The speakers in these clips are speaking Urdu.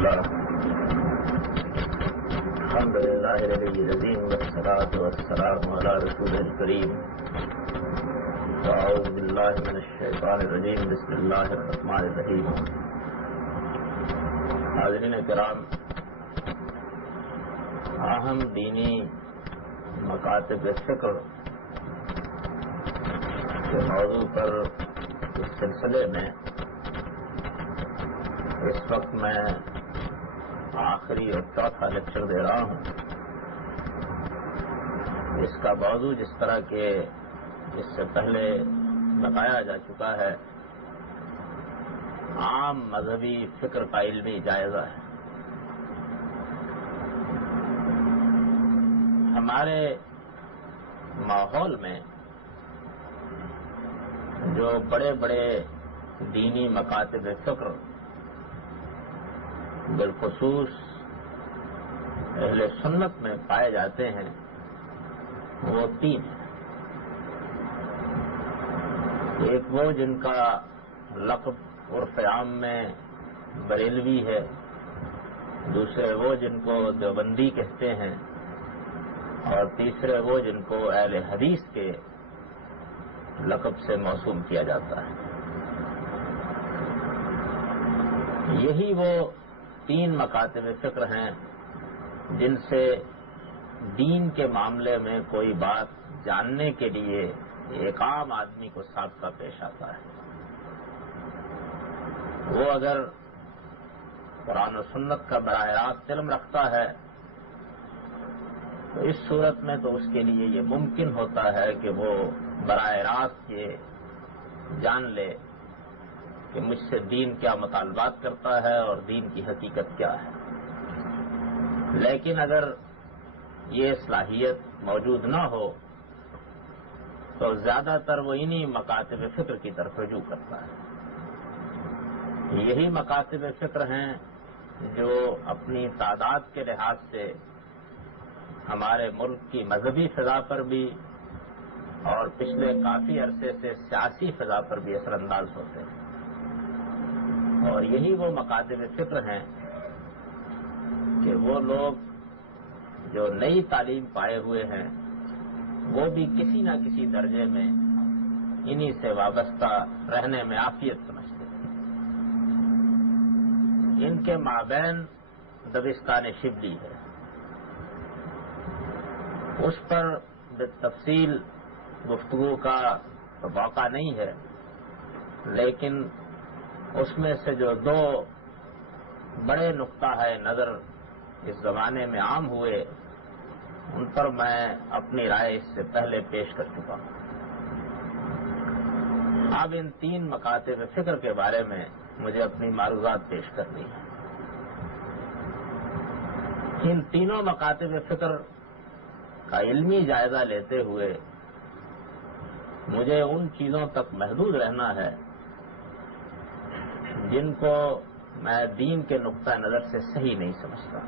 الله الحمد لله العلي العظيم والصلاة والسلام على رسوله الكريم وأعوذ بالله من الشيطان الرجيم بسم الله الرحمن الرحيم. حاضرین کرام، اہم دینی مکاتب فکر کے موضوع پر اس سلسلے میں اس وقت میں آخری اور چوتھا لیکچر دے رہا ہوں. اس کا موضوع جس طرح کہ اس سے پہلے بتایا جا چکا ہے، عام مذہبی فکر کا علمی جائزہ ہے. ہمارے ماحول میں جو بڑے بڑے دینی مکاتب فکر بالخصوص اہل سنت میں پائے جاتے ہیں وہ تین ہیں. ایک وہ جن کا لقب عرف عام میں بریلوی ہے، دوسرے وہ جن کو دیوبندی کہتے ہیں، اور تیسرے وہ جن کو اہل حدیث کے لقب سے موسوم کیا جاتا ہے. یہی وہ تین مکاتب فکر ہیں جن سے دین کے معاملے میں کوئی بات جاننے کے لیے ایک عام آدمی کو سابقہ پیش آتا ہے. وہ اگر قرآن و سنت کا براہ راست علم رکھتا ہے تو اس صورت میں تو اس کے لیے یہ ممکن ہوتا ہے کہ وہ براہ راست یہ جان لے کہ مجھ سے دین کیا مطالبات کرتا ہے اور دین کی حقیقت کیا ہے. لیکن اگر یہ صلاحیت موجود نہ ہو تو زیادہ تر وہ انہی مکاتب فکر کی طرف رجوع کرتا ہے. یہی مکاتب فکر ہیں جو اپنی تعداد کے لحاظ سے ہمارے ملک کی مذہبی فضا پر بھی اور پچھلے کافی عرصے سے سیاسی فضا پر بھی اثر انداز ہوتے ہیں. اور یہی وہ مکاتب فکر ہیں کہ وہ لوگ جو نئی تعلیم پائے ہوئے ہیں وہ بھی کسی نہ کسی درجے میں انہی سے وابستہ رہنے میں عافیت سمجھتے ہیں. ان کے مابین دبستان شبلی ہے، اس پر بالتفصیل گفتگو کا موقع نہیں ہے، لیکن اس میں سے جو دو بڑے نقطہ ہے نظر اس زمانے میں عام ہوئے ان پر میں اپنی رائے اس سے پہلے پیش کر چکا ہوں. اب ان تین مکاتب فکر کے بارے میں مجھے اپنی معروضات پیش کرنی ہے. ان تینوں مکاتب فکر کا علمی جائزہ لیتے ہوئے مجھے ان چیزوں تک محدود رہنا ہے جن کو میں دین کے نقطہ نظر سے صحیح نہیں سمجھتا،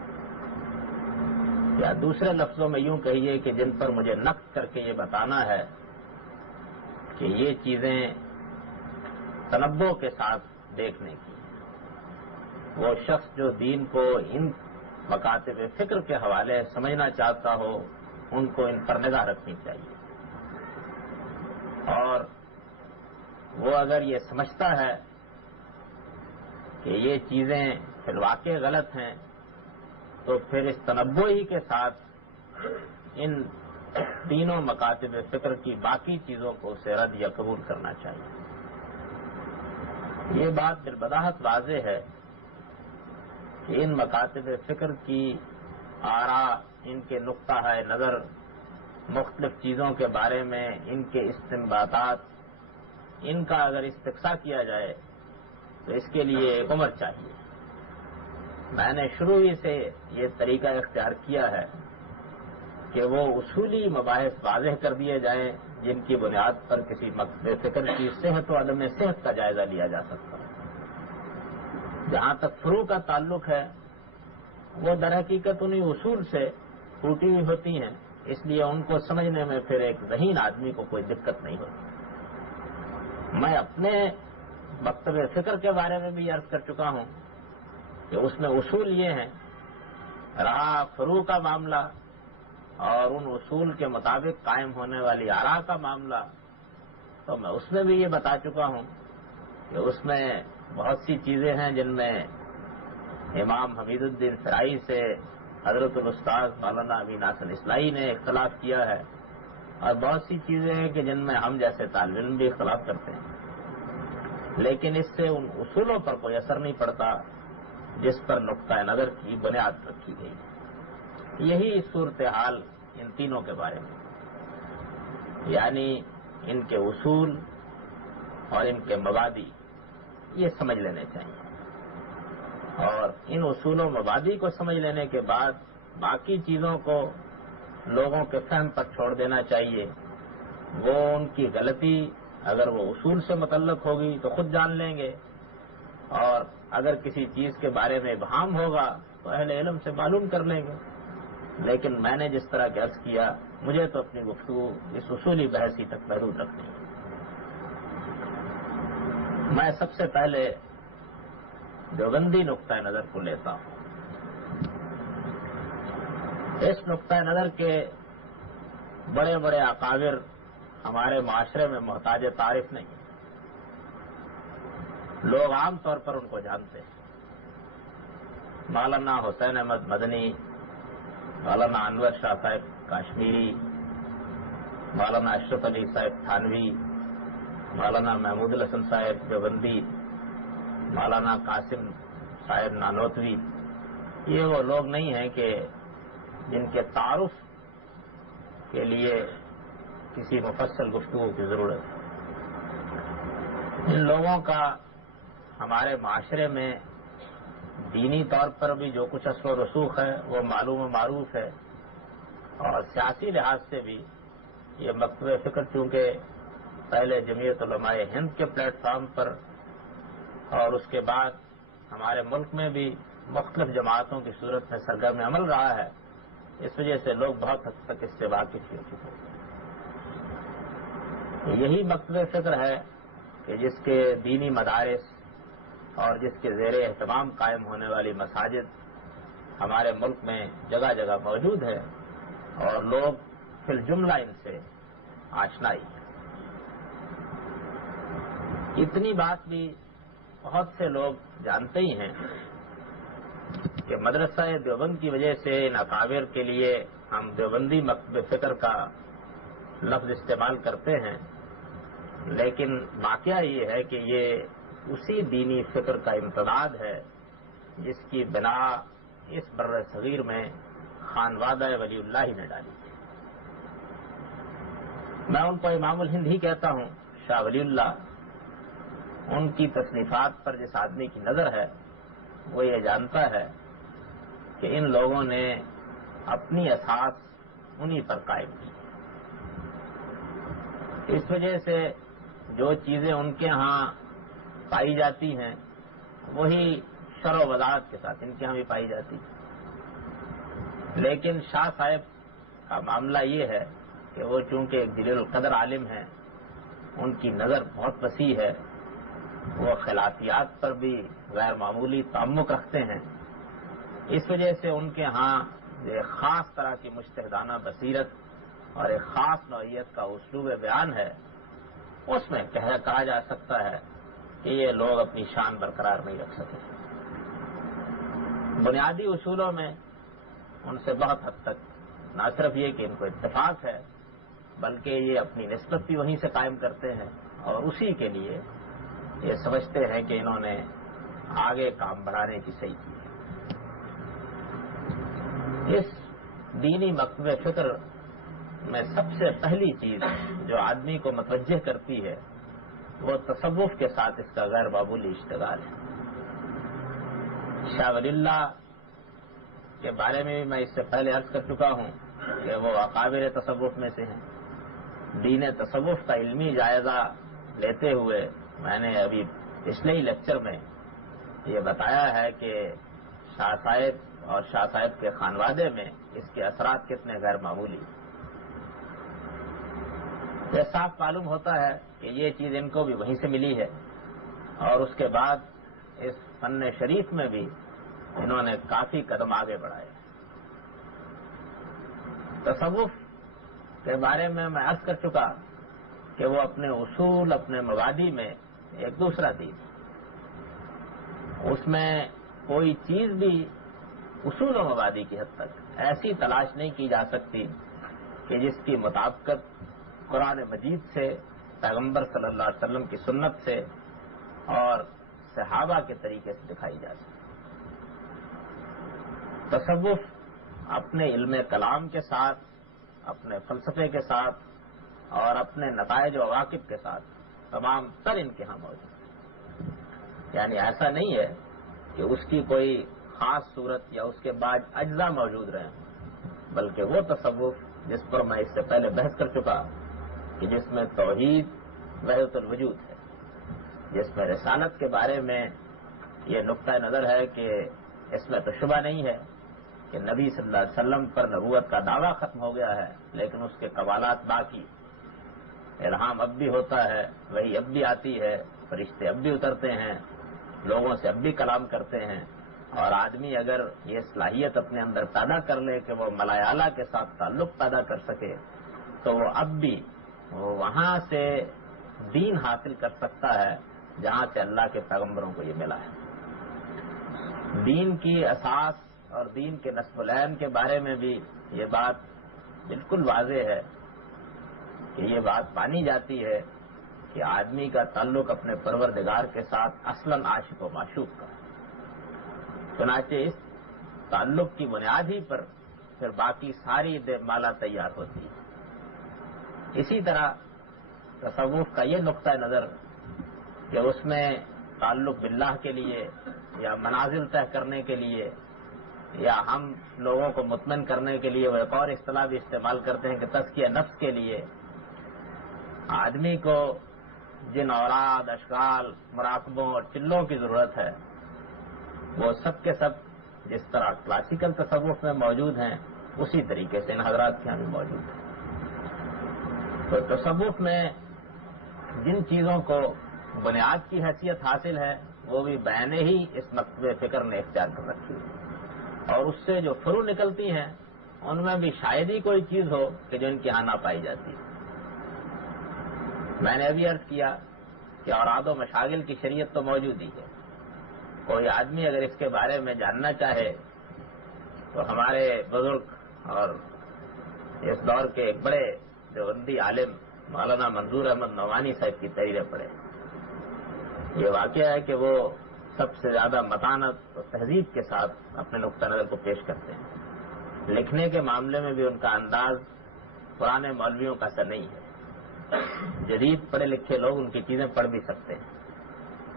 یا دوسرے لفظوں میں یوں کہیے کہ جن پر مجھے نقد کر کے یہ بتانا ہے کہ یہ چیزیں تنبؤ کے ساتھ دیکھنے کی. وہ شخص جو دین کو ان مکاتب فکر کے حوالے سمجھنا چاہتا ہو ان کو ان پر نگاہ رکھنی چاہیے. اور وہ اگر یہ سمجھتا ہے کہ یہ چیزیں فی الواقع غلط ہیں تو پھر اس تنبؤ ہی کے ساتھ ان تینوں مکاتب فکر کی باقی چیزوں کو اسے رد یا قبول کرنا چاہیے. یہ بات بالبداہت واضح ہے کہ ان مکاتب فکر کی آراء، ان کے نقطہ نظر، مختلف چیزوں کے بارے میں ان کے استنباطات، ان کا اگر استقصاء کیا جائے تو اس کے لیے ایک عمر چاہیے. میں نے شروع ہی سے یہ طریقہ اختیار کیا ہے کہ وہ اصولی مباحث واضح کر دیے جائیں جن کی بنیاد پر کسی مکتب فکر کی صحت و عدم صحت کا جائزہ لیا جا سکتا ہے. جہاں تک فروع کا تعلق ہے وہ در حقیقت انہیں اصول سے ٹوٹی ہوئی ہوتی ہیں، اس لیے ان کو سمجھنے میں پھر ایک ذہین آدمی کو کوئی دقت نہیں ہوتی. میں اپنے مکتب فکر کے بارے میں بھی عرض کر چکا ہوں کہ اس میں اصول یہ ہیں، رہا فروع کا معاملہ اور ان اصول کے مطابق قائم ہونے والی آراء کا معاملہ، تو میں اس میں بھی یہ بتا چکا ہوں کہ اس میں بہت سی چیزیں ہیں جن میں امام حمید الدین سرائی سے حضرت الاستاذ مولانا امین حسن اصلاحی نے اختلاف کیا ہے، اور بہت سی چیزیں ہیں کہ جن میں ہم جیسے طالب علم بھی اختلاف کرتے ہیں، لیکن اس سے ان اصولوں پر کوئی اثر نہیں پڑتا جس پر نقطہ نظر کی بنیاد رکھی گئی ہے۔ یہی صورتحال ان تینوں کے بارے میں، یعنی ان کے اصول اور ان کے مبادی یہ سمجھ لینے چاہیے، اور ان اصول و مبادی کو سمجھ لینے کے بعد باقی چیزوں کو لوگوں کے فہم پر چھوڑ دینا چاہیے۔ وہ ان کی غلطی اگر وہ اصول سے متعلق ہوگی تو خود جان لیں گے، اور اگر کسی چیز کے بارے میں ابہام ہوگا تو اہل علم سے معلوم کر لیں گے۔ لیکن میں نے جس طرح عرض کیا، مجھے تو اپنی گفتگو اس اصولی بحث ہی تک محدود رکھنی ہے۔ میں سب سے پہلے دیوبندی نقطہ نظر کو لیتا ہوں۔ اس نقطہ نظر کے بڑے بڑے اکابر ہمارے معاشرے میں محتاج تعریف نہیں ہیں، لوگ عام طور پر ان کو جانتے ہیں۔ مولانا حسین احمد مدنی، مولانا انور شاہ صاحب کاشمیری، مولانا اشرف علی صاحب تھانوی، مولانا محمود الحسن صاحب دیوبندی، مولانا قاسم صاحب نانوتوی، یہ وہ لوگ نہیں ہیں کہ جن کے تعارف کے لیے کسی مفصل گفتگو کی ضرورت ہے۔ ان لوگوں کا ہمارے معاشرے میں دینی طور پر بھی جو کچھ اثر و رسوخ ہے وہ معلوم و معروف ہے، اور سیاسی لحاظ سے بھی یہ مکتب فکر چونکہ پہلے جمعیت علماء ہند کے پلیٹ فارم پر اور اس کے بعد ہمارے ملک میں بھی مختلف جماعتوں کی صورت میں سرگرم عمل رہا ہے، اس وجہ سے لوگ بہت حد تک اس سے واقف ہو چکے ہیں۔ یہی مکتب فکر ہے کہ جس کے دینی مدارس اور جس کے زیر اہتمام قائم ہونے والی مساجد ہمارے ملک میں جگہ جگہ موجود ہے، اور لوگ فی الجملہ ان سے آشنائی ہے۔ اتنی بات بھی بہت سے لوگ جانتے ہی ہیں کہ مدرسہ دیوبند کی وجہ سے ان اکابر کے لیے ہم دیوبندی مکتب فکر کا لفظ استعمال کرتے ہیں، لیکن واقعہ یہ ہے کہ یہ اسی دینی فکر کا امتداد ہے جس کی بنا اس بر صغیر میں خانوادہ ولی اللہ ہی نے ڈالی تھی۔ میں ان کو امام الہند ہی کہتا ہوں، شاہ ولی اللہ۔ ان کی تصنیفات پر جس آدمی کی نظر ہے وہ یہ جانتا ہے کہ ان لوگوں نے اپنی اساس انہی پر قائم کی۔ اس وجہ سے جو چیزیں ان کے ہاں پائی جاتی ہیں وہی شرع و وضاحت کے ساتھ ان کے ہاں بھی پائی جاتی ہیں۔ لیکن شاہ صاحب کا معاملہ یہ ہے کہ وہ چونکہ ایک جلیل القدر عالم ہیں، ان کی نظر بہت وسیع ہے، وہ خلافیات پر بھی غیر معمولی تعمق رکھتے ہیں۔ اس وجہ سے ان کے ہاں ایک خاص طرح کی مجتہدانہ بصیرت اور ایک خاص نوعیت کا اسلوب بیان ہے، اس میں کہا جا سکتا ہے کہ یہ لوگ اپنی شان برقرار نہیں رکھ سکے۔ بنیادی اصولوں میں ان سے بہت حد تک نہ صرف یہ کہ ان کو اتفاق ہے، بلکہ یہ اپنی نسبت بھی وہیں سے قائم کرتے ہیں، اور اسی کے لیے یہ سمجھتے ہیں کہ انہوں نے آگے کام بڑھانے کی صحیح کی ہے۔ اس دینی مکتب فکر میں سب سے پہلی چیز جو آدمی کو متوجہ کرتی ہے وہ تصوف کے ساتھ اس کا غیر معمولی اشتغال ہے۔ شاہ ولی اللہ کے بارے میں بھی میں اس سے پہلے عرض کر چکا ہوں کہ وہ اکابر تصوف میں سے ہیں۔ دین تصوف کا علمی جائزہ لیتے ہوئے میں نے ابھی پچھلے ہی لیکچر میں یہ بتایا ہے کہ شاہ صاحب اور شاہ صاحب کے خانوادے میں اس کے اثرات کتنے غیر معمولی ہیں۔ یہ صاف معلوم ہوتا ہے کہ یہ چیز ان کو بھی وہیں سے ملی ہے، اور اس کے بعد اس فن شریف میں بھی انہوں نے کافی قدم آگے بڑھائے۔ تصوف کے بارے میں عرض کر چکا کہ وہ اپنے اصول، اپنے مبادی میں ایک دوسرا دین، اس میں کوئی چیز بھی اصول و مبادی کی حد تک ایسی تلاش نہیں کی جا سکتی کہ جس کی مطابقت قرآن مجید سے، پیغمبر صلی اللہ علیہ وسلم کی سنت سے اور صحابہ کے طریقے سے دکھائی جا سکتی۔ تصوف اپنے علم کلام کے ساتھ، اپنے فلسفے کے ساتھ اور اپنے نتائج و عواقب کے ساتھ تمام تر ان کے ہاں موجود ہے۔ یعنی ایسا نہیں ہے کہ اس کی کوئی خاص صورت یا اس کے بعد اجزاء موجود رہے ہیں، بلکہ وہ تصوف جس پر میں اس سے پہلے بحث کر چکا کہ جس میں توحید وحدت الوجود ہے، جس میں رسالت کے بارے میں یہ نقطہ نظر ہے کہ اس میں تو شبہ نہیں ہے کہ نبی صلی اللہ علیہ وسلم پر نبوت کا دعویٰ ختم ہو گیا ہے، لیکن اس کے کمالات باقی، الہام اب بھی ہوتا ہے، وہی اب بھی آتی ہے، فرشتے اب بھی اترتے ہیں، لوگوں سے اب بھی کلام کرتے ہیں، اور آدمی اگر یہ صلاحیت اپنے اندر پیدا کر لے کہ وہ ملائے اعلیٰ کے ساتھ تعلق پیدا کر سکے تو وہ اب بھی وہاں سے دین حاصل کر سکتا ہے جہاں سے اللہ کے پیغمبروں کو یہ ملا ہے۔ دین کی اساس اور دین کے نصب العین کے بارے میں بھی یہ بات بالکل واضح ہے کہ یہ بات مانی جاتی ہے کہ آدمی کا تعلق اپنے پروردگار کے ساتھ اصلاً عاشق و معشوق کا ہے۔ چنانچہ اس تعلق کی بنیاد ہی پر پھر باقی ساری مالا تیار ہوتی ہے۔ اسی طرح تصوف کا یہ نقطہ نظر کہ اس میں تعلق باللہ کے لیے یا منازل طے کرنے کے لیے یا ہم لوگوں کو مطمئن کرنے کے لیے وہ ایک اور اصطلاح بھی استعمال کرتے ہیں کہ تزکیہ نفس کے لیے آدمی کو جن اوراد، اشغال، مراقبوں اور چلوں کی ضرورت ہے وہ سب کے سب جس طرح کلاسیکل تصوف میں موجود ہیں اسی طریقے سے ان حضرات کے یہاں بھی موجود ہیں۔ تو تصوف میں جن چیزوں کو بنیاد کی حیثیت حاصل ہے وہ بھی بیان ہی اس مکتب فکر نے اختیار کر رکھی ہے، اور اس سے جو فروع نکلتی ہیں ان میں بھی شاید ہی کوئی چیز ہو کہ جو ان کے یہاں نہ پائی جاتی ہے۔ میں نے ابھی عرض کیا کہ اوراد و مشاغل کی شریعت تو موجود ہی ہے، کوئی آدمی اگر اس کے بارے میں جاننا چاہے تو ہمارے بزرگ اور اس دور کے ایک بڑے دیوبندی عالم مولانا منظور احمد نعمانی صاحب کی تحریریں پڑھے۔ یہ واقعہ ہے کہ وہ سب سے زیادہ متانت اور تہذیب کے ساتھ اپنے نقطہ نظر کو پیش کرتے ہیں۔ لکھنے کے معاملے میں بھی ان کا انداز پرانے مولویوں کا سا نہیں ہے، جدید پڑھے لکھے لوگ ان کی چیزیں پڑھ بھی سکتے ہیں۔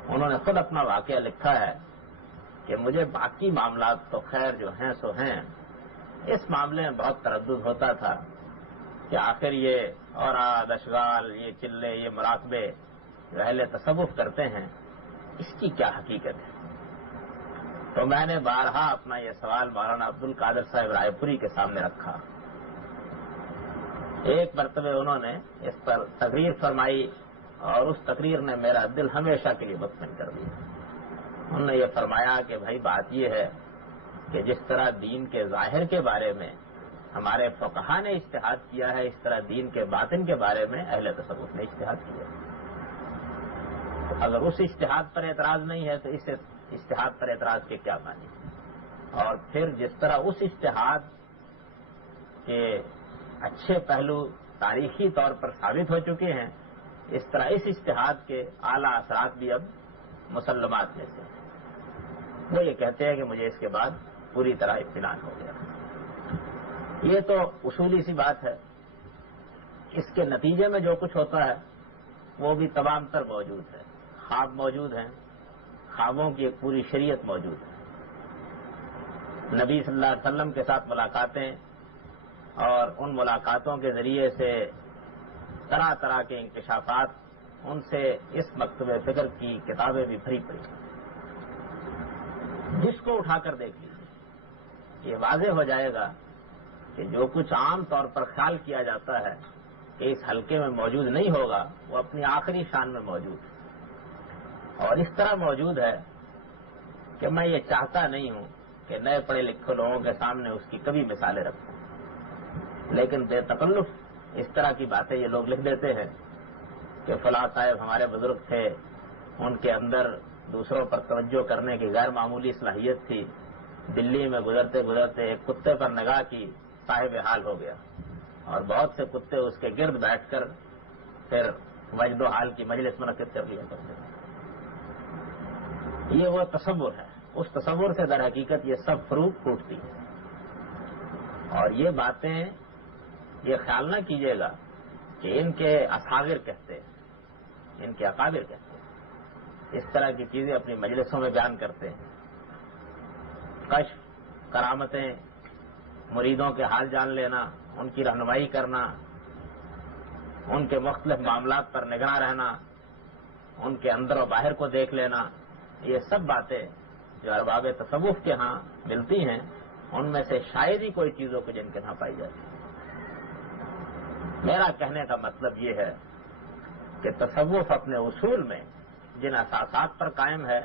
انہوں نے خود اپنا واقعہ لکھا ہے کہ مجھے باقی معاملات تو خیر جو ہیں سو ہیں، اس معاملے میں بہت تردد ہوتا تھا کہ آخر یہ اوراد، اشغال، یہ چلے، یہ مراقبے جو اہل تصوف کرتے ہیں اس کی کیا حقیقت ہے۔ تو میں نے بارہا اپنا یہ سوال مولانا عبد القادر صاحب رائے پوری کے سامنے رکھا۔ ایک مرتبہ انہوں نے اس پر تقریر فرمائی اور اس تقریر نے میرا دل ہمیشہ کے لیے مطمئن کر دیا۔ انہوں نے یہ فرمایا کہ بھائی بات یہ ہے کہ جس طرح دین کے ظاہر کے بارے میں ہمارے فقہا نے اجتہاد کیا ہے، اس طرح دین کے باطن کے بارے میں اہل تصوف نے اجتہاد کیا ہے۔ تو اگر اس اجتہاد پر اعتراض نہیں ہے تو اس اجتہاد پر اعتراض کے کیا معنی؟ اور پھر جس طرح اس اجتہاد کے اچھے پہلو تاریخی طور پر ثابت ہو چکے ہیں، اس طرح اس اجتہاد کے اعلیٰ اثرات بھی اب مسلمات میں سے ہیں۔ وہ یہ کہتے ہیں کہ مجھے اس کے بعد پوری طرح اطمینان ہو گیا۔ یہ تو اصولی سی بات ہے، اس کے نتیجے میں جو کچھ ہوتا ہے وہ بھی تمام تر موجود ہے۔ خواب موجود ہیں، خوابوں کی ایک پوری شریعت موجود ہے، نبی صلی اللہ علیہ وسلم کے ساتھ ملاقاتیں اور ان ملاقاتوں کے ذریعے سے طرح طرح کے انکشافات، ان سے اس مکتب فکر کی کتابیں بھی بھری پڑی، جس کو اٹھا کر دیکھ لیجیے یہ واضح ہو جائے گا کہ جو کچھ عام طور پر خیال کیا جاتا ہے کہ اس حلقے میں موجود نہیں ہوگا وہ اپنی آخری شان میں موجود ہے، اور اس طرح موجود ہے کہ میں یہ چاہتا نہیں ہوں کہ نئے پڑھے لکھے لوگوں کے سامنے اس کی کبھی مثالیں رکھوں، لیکن بے تکلف اس طرح کی باتیں یہ لوگ لکھ دیتے ہیں کہ فلاں صاحب ہمارے بزرگ تھے، ان کے اندر دوسروں پر توجہ کرنے کی غیر معمولی صلاحیت تھی، دلی میں گزرتے گزرتے ایک کتے پر نگاہ کی، صاحب حال ہو گیا، اور بہت سے کتے اس کے گرد بیٹھ کر پھر وجد و حال کی مجلس منعقد کر لیا کرتے ہیں۔ یہ وہ تصور ہے، اس تصور سے در حقیقت یہ سب فروغ پھوٹتی ہے۔ اور یہ باتیں یہ خیال نہ کیجیے گا کہ ان کے اصاغر کہتے ہیں، ان کے اکابر کہتے ہیں، اس طرح کی چیزیں اپنی مجلسوں میں بیان کرتے ہیں۔ کشف، کرامتیں، مریدوں کے حال جان لینا، ان کی رہنمائی کرنا، ان کے مختلف معاملات پر نگراں رہنا، ان کے اندر و باہر کو دیکھ لینا، یہ سب باتیں جو ارباب تصوف کے ہاں ملتی ہیں، ان میں سے شاید ہی کوئی چیزوں کو جن کے ہاں پائی جاتی ہے۔ میرا کہنے کا مطلب یہ ہے کہ تصوف اپنے اصول میں جن اساسات پر قائم ہے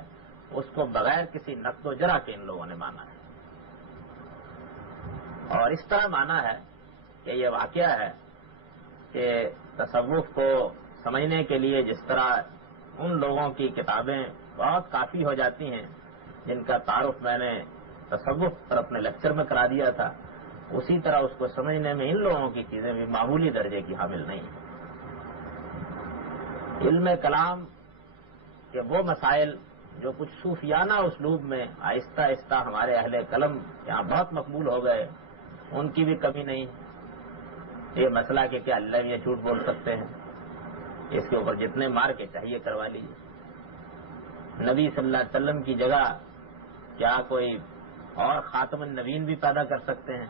اس کو بغیر کسی نقد و جرح کے ان لوگوں نے مانا ہے، اور اس طرح مانا ہے کہ یہ واقعہ ہے کہ تصوف کو سمجھنے کے لیے جس طرح ان لوگوں کی کتابیں بہت کافی ہو جاتی ہیں جن کا تعارف میں نے تصوف پر اپنے لیکچر میں کرا دیا تھا، اسی طرح اس کو سمجھنے میں ان لوگوں کی چیزیں بھی معمولی درجے کی حامل نہیں ہیں۔ علم کلام کے وہ مسائل جو کچھ صوفیانہ اسلوب میں آہستہ آہستہ ہمارے اہل قلم یہاں بہت مقبول ہو گئے، ان کی بھی کمی نہیں۔ یہ مسئلہ کہ کیا اللہ یہ جھوٹ بول سکتے ہیں، اس کے اوپر جتنے مار کے چاہیے کروا لیجیے۔ نبی صلی اللہ علیہ وسلم کی جگہ کیا کوئی اور خاتم النبیین بھی پیدا کر سکتے ہیں،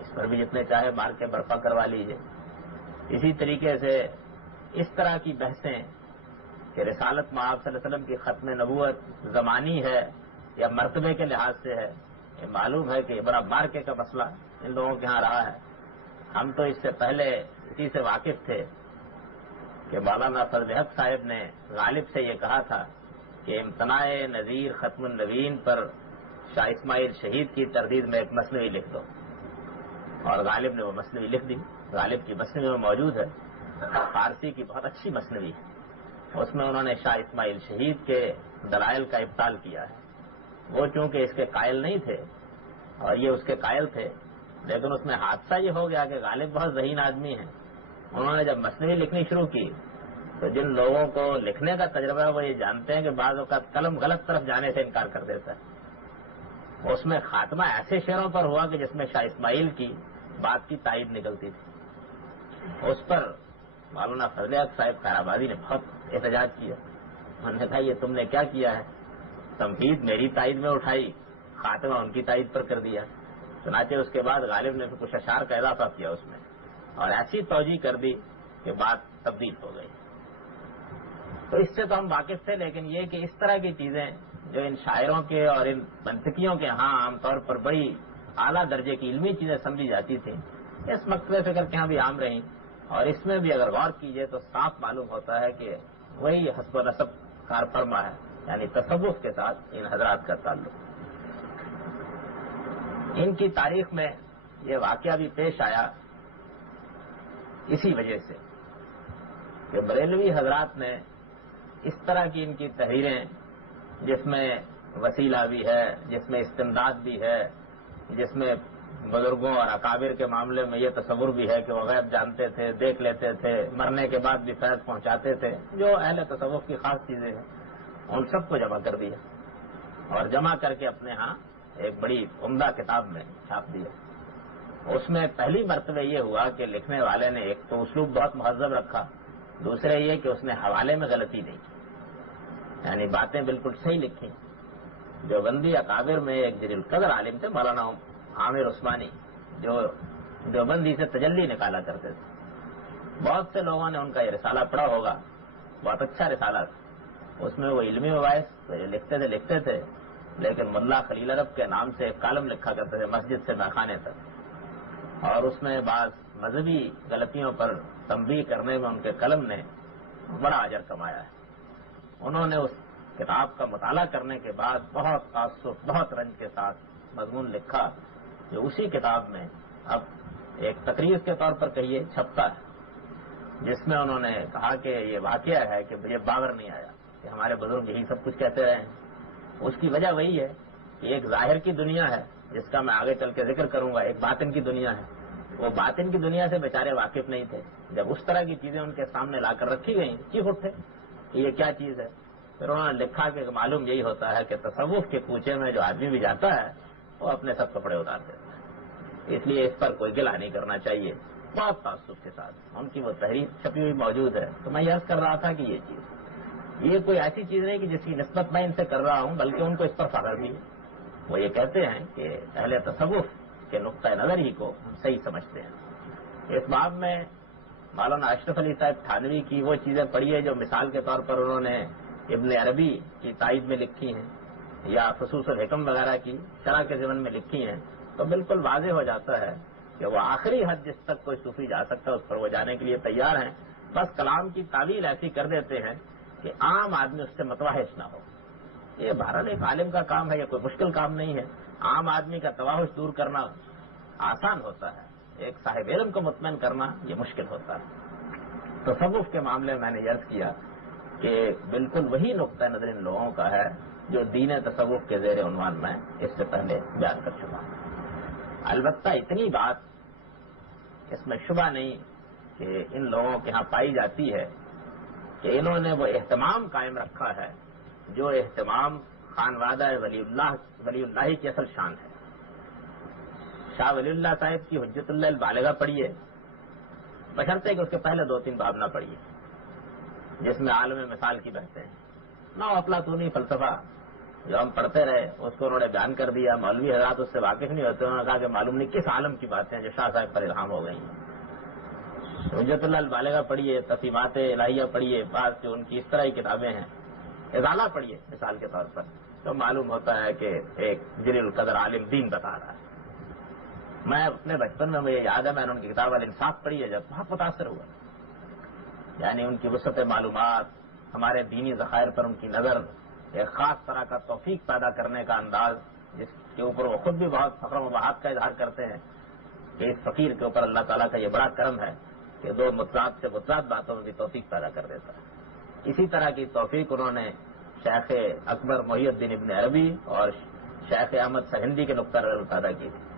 اس پر بھی جتنے چاہے مار کے برپا کروا لیجیے۔ اسی طریقے سے اس طرح کی بحثیں کہ رسالت میں آپ صلی اللہ علیہ وسلم کی ختم نبوت زمانی ہے یا مرتبے کے لحاظ سے ہے، یہ معلوم ہے کہ یہ بڑا مارکے کا مسئلہ ان لوگوں کے ہاں رہا ہے۔ ہم تو اس سے پہلے اسی سے واقف تھے کہ مولانا فضل حق صاحب نے غالب سے یہ کہا تھا کہ امتناع نذیر ختم النبیین پر شاہ اسماعیل شہید کی تردید میں ایک مثنوی لکھ دو، اور غالب نے وہ مثنوی لکھ دی۔ غالب کی مثنوی میں موجود ہے، فارسی کی بہت اچھی مثنوی ہے، اس میں انہوں نے شاہ اسماعیل شہید کے دلائل کا ابطال کیا ہے۔ وہ چونکہ اس کے قائل نہیں تھے اور یہ اس کے قائل تھے، لیکن اس میں حادثہ یہ ہو گیا کہ غالب بہت ذہین آدمی ہیں، انہوں نے جب مثنوی لکھنی شروع کی تو جن لوگوں کو لکھنے کا تجربہ ہے وہ یہ جانتے ہیں کہ بعض اوقات قلم غلط طرف جانے سے انکار کر دیتا ہے۔ اس میں خاتمہ ایسے شعروں پر ہوا کہ جس میں شاہ اسماعیل کی بات کی تائید نکلتی تھی۔ اس پر مولانا فضل حق صاحب خیر آبادی نے بہت احتجاج کیا، انہوں نے کہا یہ تم نے کیا کیا ہے، تمہید میری تائید میں اٹھائی، خاتمہ ان کی تائید پر کر دیا۔ چنانچہ اس کے بعد غالب نے کچھ اشعار کا اضافہ کیا اس میں، اور ایسی توجیہ کر دی کہ بات تبدیل ہو گئی۔ تو اس سے تو ہم واقف تھے، لیکن یہ کہ اس طرح کی چیزیں جو ان شاعروں کے اور ان منطقیوں کے ہاں عام طور پر بڑی اعلیٰ درجے کی علمی چیزیں سمجھی جاتی تھیں، اس مکتبہ فکر کے ہاں بھی عام رہیں، اور اس میں بھی اگر غور کیجئے تو صاف معلوم ہوتا ہے کہ وہی حسب و نسب کار فرما ہے، یعنی تصوف کے ساتھ ان حضرات کا تعلق۔ ان کی تاریخ میں یہ واقعہ بھی پیش آیا اسی وجہ سے کہ بریلوی حضرات نے اس طرح کی ان کی تحریریں جس میں وسیلہ بھی ہے، جس میں استمداد بھی ہے، جس میں بزرگوں اور اکابر کے معاملے میں یہ تصور بھی ہے کہ وہ غیب جانتے تھے، دیکھ لیتے تھے، مرنے کے بعد بھی فیض پہنچاتے تھے، جو اہل تصوف کی خاص چیزیں ہیں، ان سب کو جمع کر دیا اور جمع کر کے اپنے ہاں ایک بڑی عمدہ کتاب میں چھاپ دیا۔ اس میں پہلی مرتبہ یہ ہوا کہ لکھنے والے نے ایک تو اسلوب بہت مہذب رکھا، دوسرے یہ کہ اس نے حوالے میں غلطی نہیں کی، یعنی باتیں بالکل صحیح لکھی۔ جو بندی اکابر میں ایک جلیل القدر عالم تھے مولانا عامر عثمانی، جو دیوبندی سے تجلی نکالا کرتے تھے، بہت سے لوگوں نے ان کا یہ رسالہ پڑھا ہوگا، بہت اچھا رسالہ تھا۔ اس میں وہ علمی مباحث تو لکھتے تھے، لیکن ملا خلیل عرب کے نام سے ایک کالم لکھا کرتے تھے مسجد سے میخانے تک، اور اس میں بعض مذہبی غلطیوں پر تنبیہ کرنے میں ان کے قلم نے بڑا اجر کمایا ہے۔ انہوں نے اس کتاب کا مطالعہ کرنے کے بعد بہت تعصب بہت رنج کے ساتھ مضمون لکھا جو اسی کتاب میں اب ایک تقریر کے طور پر کہیے چھپتا ہے، جس میں انہوں نے کہا کہ یہ واقعہ ہے کہ مجھے باور نہیں آیا کہ ہمارے بزرگ یہی سب کچھ کہتے رہے ہیں۔ اس کی وجہ وہی ہے کہ ایک ظاہر کی دنیا ہے جس کا میں آگے چل کے ذکر کروں گا، ایک باطن کی دنیا ہے۔ وہ باطن کی دنیا سے بیچارے واقف نہیں تھے، جب اس طرح کی چیزیں ان کے سامنے لا کر رکھی گئیں چیخ اٹھے کہ یہ کیا چیز ہے۔ پھر انہوں نے لکھا کہ معلوم یہی ہوتا ہے کہ تصوف کے کوچے میں جو آدمی بھی جاتا ہے وہ اپنے سب کپڑے اتار دیتا ہے، اس لیے اس پر کوئی گلہ نہیں کرنا چاہیے۔ بہت تعصب کے ساتھ ان کی وہ تحریر چھپی ہوئی موجود ہے۔ تو میں عرض کر رہا تھا کہ یہ کوئی ایسی چیز نہیں کہ جس کی نسبت میں ان سے کر رہا ہوں، بلکہ ان کو اس پر فخر بھی ہے۔ وہ یہ کہتے ہیں کہ اہل تصوف کے نقطہ نظر ہی کو ہم صحیح سمجھتے ہیں۔ اس باب میں مولانا اشرف علی صاحب تھانوی کی وہ چیزیں پڑھی ہے جو مثال کے طور پر انہوں نے ابن عربی کی تائید میں لکھی ہیں یا فصوص الحکم وغیرہ کی شرح کے ضمن میں لکھی ہیں، تو بالکل واضح ہو جاتا ہے کہ وہ آخری حد جس تک کوئی صوفی جا سکتا ہے اس پر وہ جانے کے لیے تیار ہیں، بس کلام کی تعویل ایسی کر دیتے ہیں کہ عام آدمی اس سے متوحش نہ ہو۔ یہ بہرحال ایک عالم کا کام ہے، یہ کوئی مشکل کام نہیں ہے۔ عام آدمی کا توحش دور کرنا آسان ہوتا ہے، ایک صاحب علم کو مطمئن کرنا یہ مشکل ہوتا ہے۔ تصوف کے معاملے میں نے عرض کیا کہ بالکل وہی نقطہ نظر ان لوگوں کا ہے جو دین تصوف کے زیر عنوان میں اس سے پہلے بیان کر چکا ہوں۔ البتہ اتنی بات اس میں شبہ نہیں کہ ان لوگوں کے ہاں پائی جاتی ہے کہ انہوں نے وہ اہتمام قائم رکھا ہے جو اہتمام خانوادہ ولی اللہ کی اصل شان ہے۔ شاہ ولی اللہ صاحب کی حجت اللہ البالغہ پڑھیے، بشرطے کہ اس کے پہلے 2-3 باب نہ پڑھیے جس میں عالم مثال کی بحثیں ہیں۔ نہ افلاطونی فلسفہ جو ہم پڑھتے رہے اس کو انہوں نے بیان کر دیا، مولوی حضرات اس سے واقف نہیں ہوتے، انہوں نے کہا کہ معلوم نہیں کس عالم کی باتیں ہیں جو شاہ صاحب پر الہام ہو گئی ہیں۔ حجت اللہ البالغہ پڑھیے، تقسیمات الہیہ پڑھیے، بعض جو ان کی اس طرح کی کتابیں ہیں، ازالہ پڑھیے مثال کے طور پر، تو معلوم ہوتا ہے کہ ایک جلیل القدر عالم دین بتا رہا ہے۔ میں اپنے بچپن میں مجھے یاد ہے میں نے ان کی کتاب الانصاف پڑھی ہے، جب بہت متاثر ہوا، یعنی ان کی وسعت معلومات، ہمارے دینی ذخائر پر ان کی نظر، ایک خاص طرح کا توفیق پیدا کرنے کا انداز جس کے اوپر وہ خود بھی بہت فخر و مباحث کا اظہار کرتے ہیں کہ اس فقیر کے اوپر اللہ تعالیٰ کا یہ بڑا کرم ہے کہ 2 متضاد سے متضاد باتوں میں بھی توفیق پیدا کر دیتا ہے۔ اسی طرح کی توفیق انہوں نے شیخ اکبر محی الدین ابن عربی اور شیخ احمد سرہندی کے نقطہ نظر پیدا کی تھی۔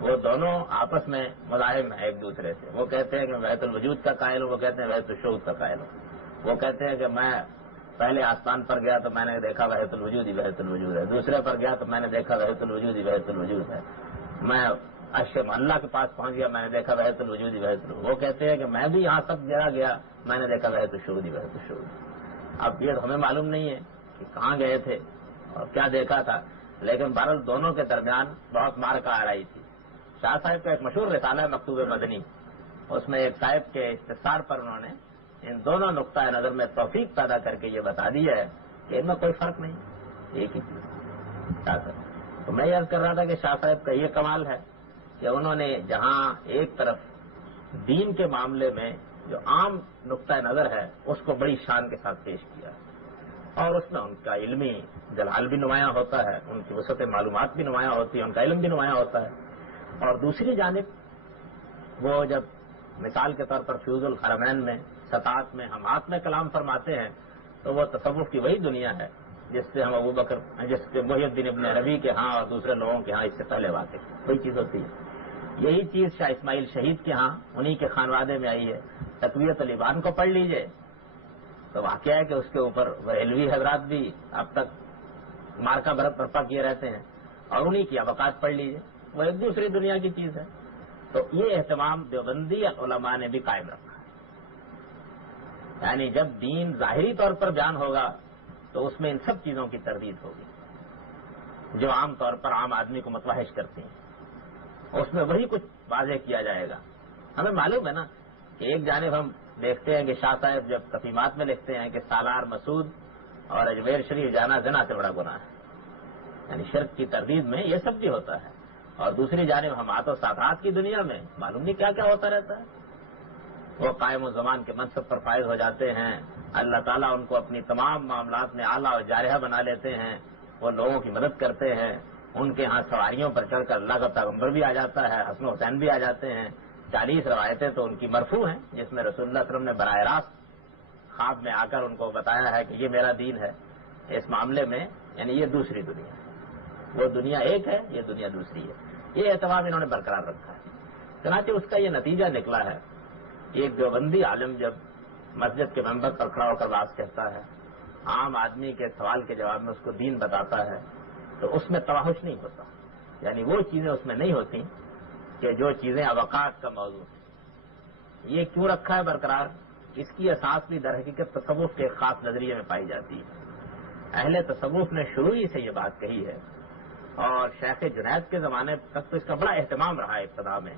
وہ دونوں آپس میں مزاحم ہیں ایک دوسرے سے، وہ کہتے ہیں کہ میں وحدت الوجود کا قائل ہوں، وہ کہتے ہیں وحدت الشہود کا قائل ہوں۔ وہ کہتے ہیں کہ میں پہلے آسمان پر گیا تو میں نے دیکھا وحدت الوجود ہی وحدت الوجود ہے، دوسرے پر گیا تو میں نے دیکھا وحدت الوجود ہی وحدت الوجود ہے، میں عرش اللہ کے پاس پہنچ گیا میں نے دیکھا وحدت الوجود ہی وحدت الوجود۔ وہ کہتے ہیں کہ میں بھی یہاں تک گیا میں نے دیکھا وحدت الشہود ہی وحدت الشہود۔ اب یہ ہمیں معلوم نہیں ہے کہ کہاں گئے تھے اور کیا دیکھا تھا، لیکن بہرحال دونوں کے درمیان بہت معرکہ آ رہی تھی۔ شاہ صاحب کا ایک مشہور رسالہ ہے مکتوب مدنی، اس میں ایک صاحب کے استفسار پر انہوں نے ان دونوں نقطہ نظر میں توفیق پیدا کر کے یہ بتا دیا ہے کہ ان میں کوئی فرق نہیں، ایک ہی چیز شاہ صاحب۔ تو میں یہ عرض کر رہا تھا کہ شاہ صاحب کا یہ کمال ہے کہ انہوں نے جہاں ایک طرف دین کے معاملے میں جو عام نقطہ نظر ہے اس کو بڑی شان کے ساتھ پیش کیا اور اس میں ان کا علمی جلال بھی نمایاں ہوتا ہے، ان کی وسعت معلومات بھی نمایاں ہوتی ہے، ان کا علم بھی نمایاں ہوتا ہے۔ اور دوسری جانب وہ جب مثال کے طور پر فیوز الحرمین میں سطاعت میں ہمات میں کلام فرماتے ہیں تو وہ تصوف کی وہی دنیا ہے جس سے ہم جس سے محی الدین ابن عربی کے ہاں اور دوسرے لوگوں کے ہاں اس سے پہلے واقف وہی چیز ہوتی ہے۔ یہی چیز شاہ اسماعیل شہید کے ہاں انہی کے خانوادے میں آئی ہے۔ تقویت الایمان کو پڑھ لیجئے تو واقعہ ہے کہ اس کے اوپر بریلوی حضرات بھی اب تک مارکا برپا کیے رہتے ہیں اور انہی کی ابقات پڑھ لیجئے، وہ ایک دوسری دنیا کی چیز ہے۔ تو یہ اہتمام دیوبندی علماء نے بھی قائم رکھا ہے، یعنی جب دین ظاہری طور پر بیان ہوگا تو اس میں ان سب چیزوں کی تردید ہوگی جو عام طور پر عام آدمی کو متوحش کرتی ہیں، اس میں وہی کچھ واضح کیا جائے گا۔ ہمیں معلوم ہے نا کہ ایک جانب ہم دیکھتے ہیں کہ شاہ صاحب جب تقسیمات میں لکھتے ہیں کہ سالار مسعود اور اجمیر شریف جانا زنا سے بڑا گناہ ہے، یعنی شرک کی تردید میں یہ سب بھی ہوتا ہے، اور دوسری جانب ہمات و ساتھات کی دنیا میں معلوم نہیں کیا کیا ہوتا رہتا ہے۔ وہ قائم الزمان کے منصب پر فائز ہو جاتے ہیں اللہ تعالیٰ ان کو اپنی تمام معاملات میں اعلیٰ اور جارحہ بنا لیتے ہیں، وہ لوگوں کی مدد کرتے ہیں، ان کے ہاں سواریوں پر چڑھ کر اللہ کا پیغمبر بھی آ جاتا ہے، حسن و حسین بھی آ جاتے ہیں، 40 روایتیں تو ان کی مرفوع ہیں جس میں رسول اللہ صلی اللہ علیہ وسلم نے براہ راست خواب میں آ کر ان کو بتایا ہے کہ یہ میرا دین ہے۔ اس معاملے میں یعنی یہ دوسری دنیا ہے، وہ دنیا ایک ہے، یہ دنیا دوسری ہے، یہ اہتمام انہوں نے برقرار رکھا ہے۔ چنانچہ اس کا یہ نتیجہ نکلا ہے کہ ایک دیوبندی عالم جب مسجد کے ممبر پر کھڑا ہو کر بات کہتا ہے، عام آدمی کے سوال کے جواب میں اس کو دین بتاتا ہے، تو اس میں توحش نہیں ہوتا، یعنی وہ چیزیں اس میں نہیں ہوتی کہ جو چیزیں اوقات کا موضوع ہیں۔ یہ کیوں رکھا ہے برقرار؟ اس کی اساس بھی در حقیقت تصوف کے خاص نظریے میں پائی جاتی ہے۔ اہل تصوف نے شروع ہی سے یہ بات کہی ہے، اور شیخ جنید کے زمانے تک تو اس کا بڑا اہتمام رہا ہے ابتدا میں،